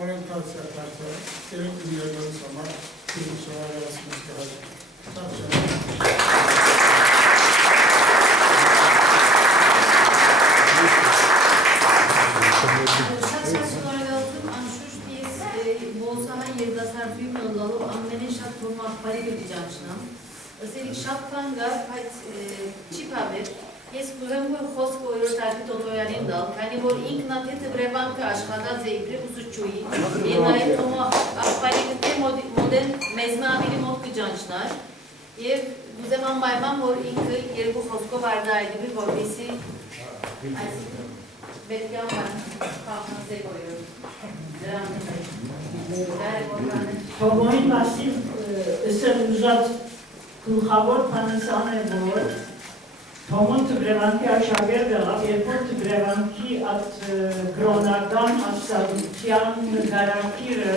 orientasya karşı gerekli yerleri zaman kurumsal arasında kalacak. Շատ շնորհակալություն անշուշտ ես Բոսահան երիտասարդուհի մնալով ամենեն շատ թվում աղբարի դիջանչնամ։ Ըստ շատ բան կար, բայց չի բավեր։ Ես կուզեմ որ խոսքը օրորդ Ալբի Տոտոյանին դալ, քանի որ ինքն թե տվրևանքը աշխատած է իբրև ուսուցչուհի, եւ նաեւ թվում աղբարի դե մոդեն մեզմը ավելի մոտ դիջանչնար, եւ կուզեմ անպայման որ ինքը երկու խոսքով արտահայտվի, որպեսզի այսինքն Պետք է խախտել օրը։ Թողոյին մասին ըստ ուզած գլխավոր բանասանը որ Թոմոն Տբրևանքի աշակերտը եղավ, երբ որ Տբրևանքի այդ գրոնական հաստատության նկարակիրը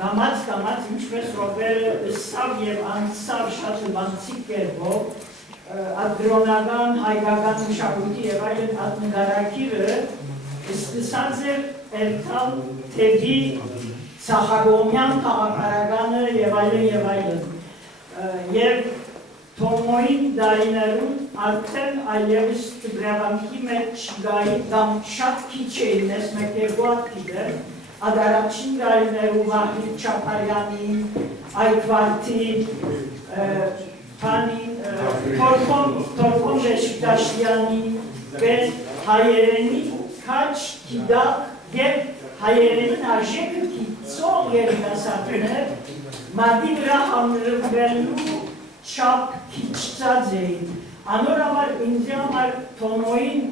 կամաց ինչպես Ռոբերը ըսավ եւ անցավ շատ բանցիկ կերպով այդ գրոնական հայկական մշակույթի եւ այլն այդ նկարակիրը սկսած էր երթալ թեբի Սախագոմյան քաղաքարականը եւ այլն եւ Թոմոյին դարիներում արդեն այլևս Տբրևանքի մեջ գայի կամ շատ քիչ էին մեզ մեկ-երկու հատ գիտեր այդ առաջին դարիներում Վահրիկ Չապարյանի Այգվարդի Փանին Թորքոն Բեշիկտաշյանի վեր հայերենի քաչ գիտակ եւ հայերենին արժեքը գիտող երիտասարդներ մատի վրա համրվելու չափ քիչծած էին անոր համար ինձ համար Թոմոյին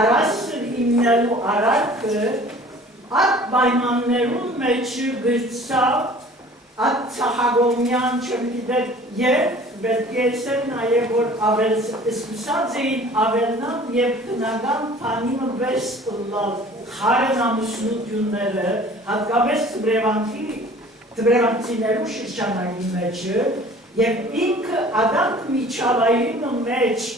արասը հիմնելու արարքը այդ պայմաններում մեջ գրծավ այդ Սախագոմյան չգիտեք եւ պետք է ասել նաեւ որ ավել սկսած էին ավելնալ եւ քնական բանիմը վես լավ խարն ամուսնությունները հատկապես Տբրևանցիներու շրջանագի մեջ եւ ինքը Ադամ Միչավայրինը մեջ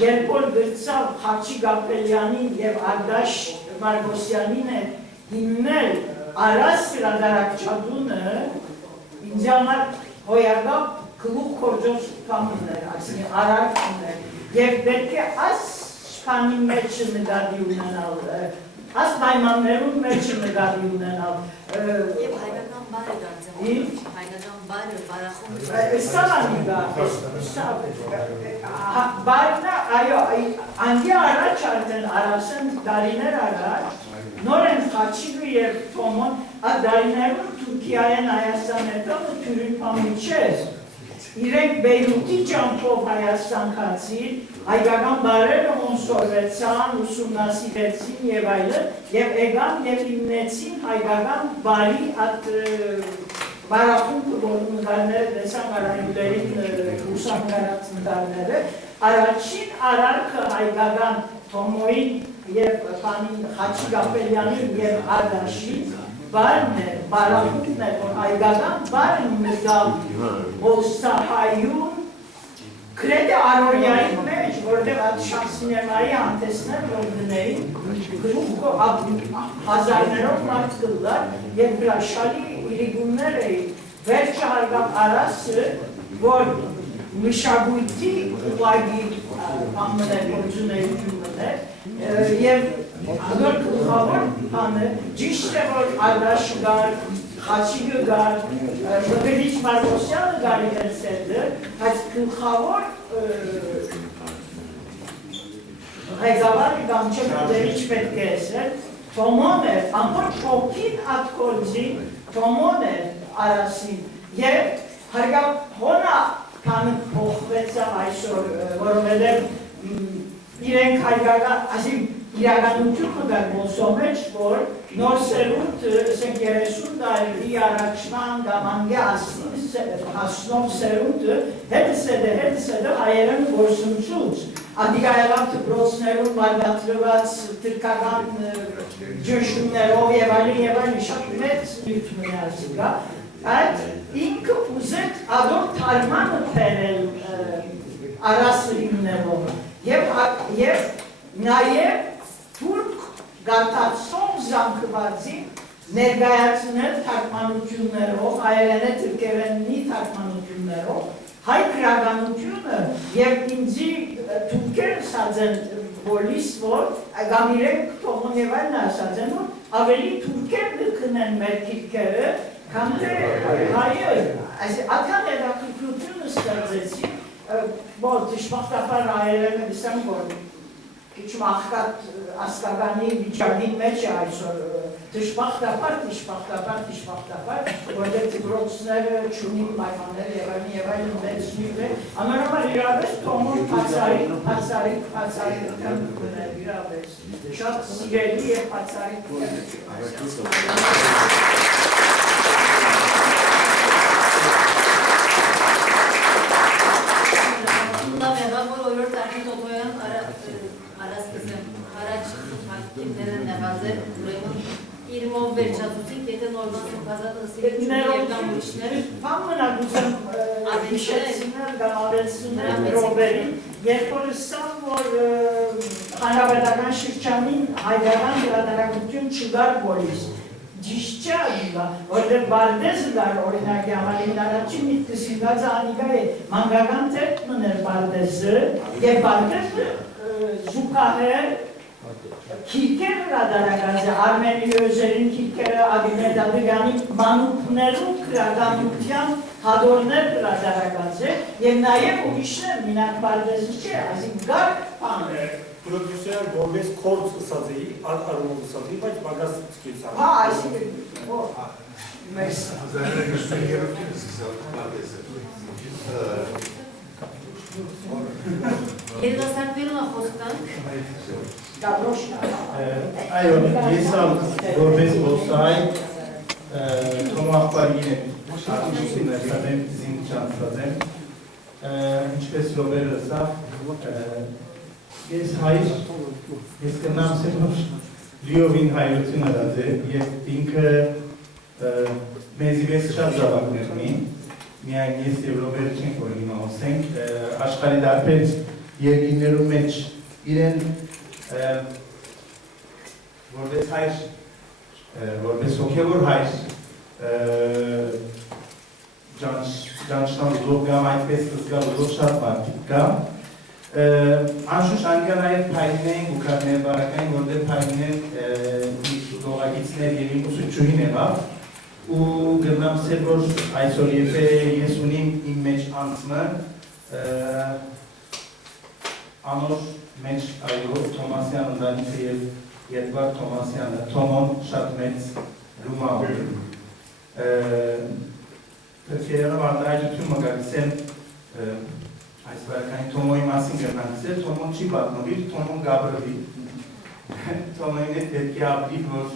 երբ որ գրծավ Խաչի Գապելյանին եւ Արդաշ Մարգոսյանին է հիմնել Արաս հրադարակչատունը ինձ համար հոյակապ գլուխ կորձոց կամուներ, այսինքն արարքներ եւ պետք է այս շփանի մեջ նկատի ունենալ այս պայմաններում մեջ նկատի ունենալ եւ հայկական բարը դարձավ հայկական բարը բարախոմ բարնա այո անգի առաջ արդեն արասեն դարիներ առաջ նոր են Խաչիկը եւ Թոմոն այդ դարիներում Թուրքիայեն Հայաստան հետո թյուրիպամի չես իրենք Բեյրութի ճամփով Հայաստան քացին, հայկական բարերը ոնսորվեցան, ուսումնասիրեցին եւ այլն, եւ եկան եւ հիմնեցին հայկական բարի այդ բարախումբը, որ նկարները տեսան արայուներին ուսումնարած նկարները, առաջին արարքը հայկական Թոմոյին եւ Խաչի Գապելյանին եւ Արդաշին բարն է, բարախումբն է, որ հայկական բարն մտավ Բոսահայում գրեթե առօրյայի մեջ, որտեղ այդ շատ սինեմայի անտեսներ որ դնեին, գրուխը հազարներով մարդ կլար եւ հրաշալի իրիգուններ էին, վերջը հարգավ Արասը, որ մշակույթի ուղղագի ամներ գործունեություն է եւ Ադոր գլխավոր բանը ճիշտ է որ Արդաշը գար, Խաչիկը գար, Բգրիչ Մարգոսյանը գար իրենցելը, բայց գլխավոր ղեկավարը կամ չգիտերիչ պետք է ասել, Թոմոն էր, ամբողջ շոքին ատկորձի Թոմոն էր Արասին եւ հարգավ հոնա քան փոխվեցավ այսօր, որովհետեւ իրենք հայկական, ասին իրականությունը դար ոսո մեջ, որ նոր սերունդ, ասենք 30 տարի առաջնան գամանգե հասնով սերունդը հետսեդը հայերեն գործունչուց, ադիգայավակ դպրոցներում բարգատրված թրկական ջնշումներով եւ այլն շատ մեծ նյութ մնացիկա, այդ ինքը ուզեց ադոր թարմանը թերել Արասը հիմնելով եւ նաև թուրք գարտացող զանգվածի ներկայացնել թարգմանություններով, հայերենի թուրքերենի թարգմանություններով, հայ քրագանությունը եւ ինձի թուրքերը ասածեն բոլիս որ կամ իրենք Թոմոն եւ այլն ասածեն որ ավելի թուրքեր դքնեն մեր քիրքերը քան թե հայը այս ական հետաքրքրությունը ստեղծեցի որ դժբախտաբար հայերենը դիսեմ որ քիչ մախկատ ասկագանի վիճակի մեջ է այսօր դժբախտաբար, որտեղ դպրոցները չունին պայմաններ եւ այլն մեծ նույն է, ամենամար իրավես Թոմոն բացարիք կներ իրավես, շատ սիրելի է բացարիք Լավ եղավ, որ օրորդ արդին Տոտոյան արասկիզեմ, հարաչ հարկիմները նեղազել, ուրեմն իրմով վերջացուցիկ, եթե նորմալ սոքազատ ըսիլիչում և կամ ուրիշներ Պան մնակ ուզեմ վիշեցիներ կամ ավեցուներ ռոբերին, երբ որ սամ, որ հանրապետական շրջանին հայդարան գրադարագություն չգար բոլիս, ճիշտ չէ ադիգա, որտեղ Բարդեզը դար օրինակի համարին առաջին միտքս ինգած անիգա է մանգական թերք մներ Բարդեզը և Բարդեզը զուկահեր քիրքեր հրադարագած է, Արմենի Özer'in քիրքերը Ադիմեդ Ադիգանի մանուկներու գրագանության հադորներ հրադարագած է և նաև ուրիշներ մինակ Բարդեզը չէ, այսին գար պան է Պրոդյուսեր որպես կորց ըսած էի, արումով ըսած էի, բայց բագաս սկից ան։ Հա, այսին, մեզ։ Երգաստարկվելուն ախոսկանք։ Այո, ես որպես ոսայ Թոմո աղբարին եմ արտիստին ըստատ եմ զինք չանցած եմ, ինչպես Ռոբերը ըսավ, ես հայր, ես կնամ սեքնոր լիովին հայրություն արած է և ինքը մեզի վես շատ զավակներ ունի, միայն ես և Ռոբերը չենք որ հիմա ոսենք, աշխարի դարբեր երկիներու մեջ իրեն որպես հայր, որպես հոգևոր հայր, ճանչնան ուզով գամ այդպես զգալ ուզով շատ մարդիկ կա, Անշուշ անգա նաև փայլին էին ուկարներ բարակային, որտեղ փայլին են դողագիցներ և իմ ուսուչուհին եղավ ու գրնամ սեր, որ այսօր եթե ես ունիմ իմ մեջ անցմը անոր մեջ այո Թոմասյան ընտանիքը և Եդվարդ Թոմասյանը, Թոմոն շատ մեծ լումա ունի Թրքերով արտահայտություն մգալիս են այս բարակային Թոմոյի մասին գրնանցել, Թոմոն չի բատնովիր, Թոմոն գաբրվի Թոմոյին հետ պետք է ապրի, որ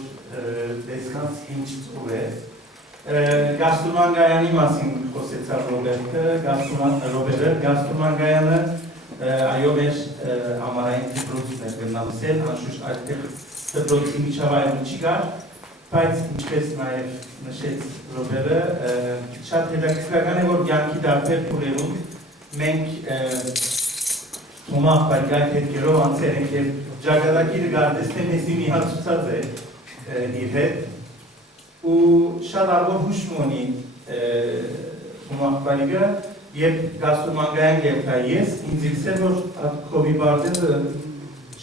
տեսքանց ինչ ծուր է Գաստրուման գայանի մասին խոսեցավ Ռոբերը, Գաստրուման գայանը այո մեր ամարային դպրոցն է գրնանցել, անշուշտ այդտեղ դպրոցի միջավայրում չի գար, բայց ինչպես նաև նշեց Ռոբերը, շատ հետաքրքրական է, որ կյանքի դարբեր փուլերում մենք Թոմա աղբարի այդ հետքերով անցել ենք և ճակատագիրը գարդեսնե մեզի մի հատ ցուցած է իր հետ ու շատ արգոր հուշմ ունի Թոմա աղբարիգը և գաստրոմանգայան գերքա ես, ինձ իլսեր, որ Քովի Բարդեզը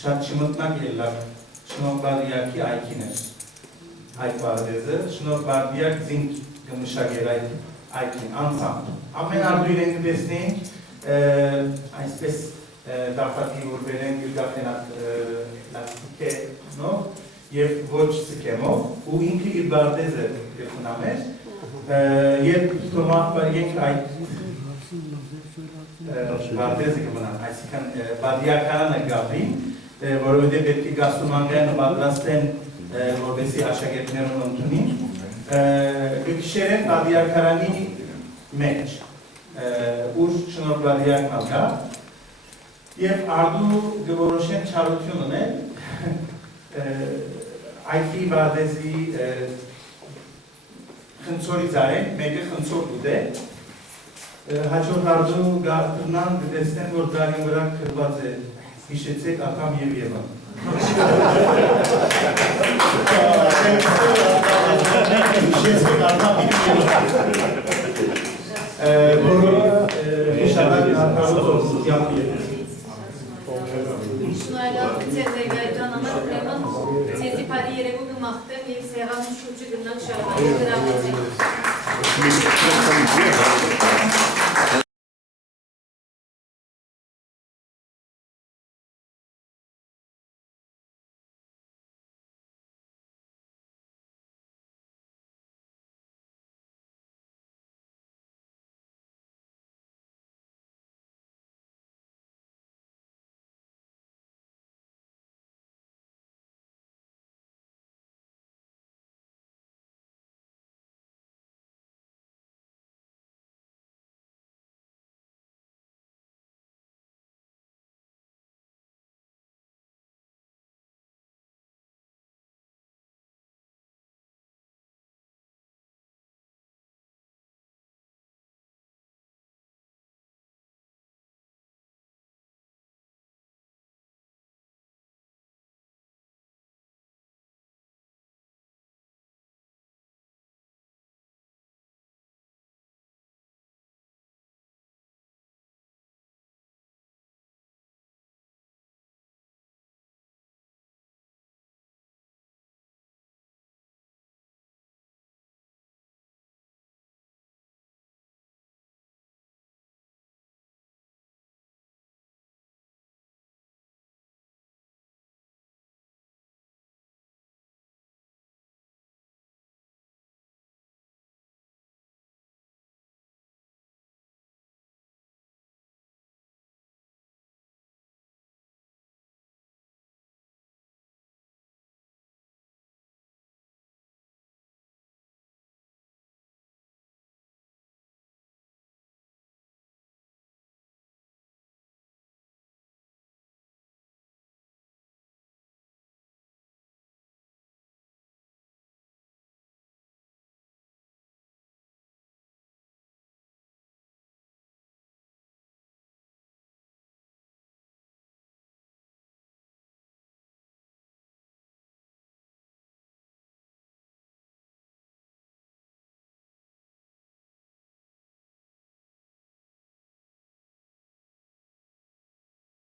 շատ չմտնակ ելլակ Շնով Բարդիակի այքին էր այդ Բարդեզը, Շնով Բարդիակ զինք գմշագեր այդ այքին, անցամբ ամեն արդու իրեն գտեսնեինք այսպես դարպատի ուրվեր են գրգապենակ լատիկենով և ոչ սկեմով ու ինքը իր Բարդեզը գրխունամ էր և Թոմա աղբարի ենք այդ Բարդեզը կմնան, այսիկան բադիակարանը գավին, որովհետև պետք է գաստրոմանգայանը պատրաստեն, որպեսի աշակերտներուն ընդունին, կքշեր են բադիակարանի մեջ, ուր շնոր բադիակն ալգա, և արդու գվորոշեն չարություն ունել, այդի Բարդեզի խնցորի ձարեն, մեկը խնցոր ուդ է, հաջորդ արդու գարդնան գտեսնեն, որ դարին վրա կրված է հիշեցեք ակամ և եվան։ Հիշեցեք արտա մի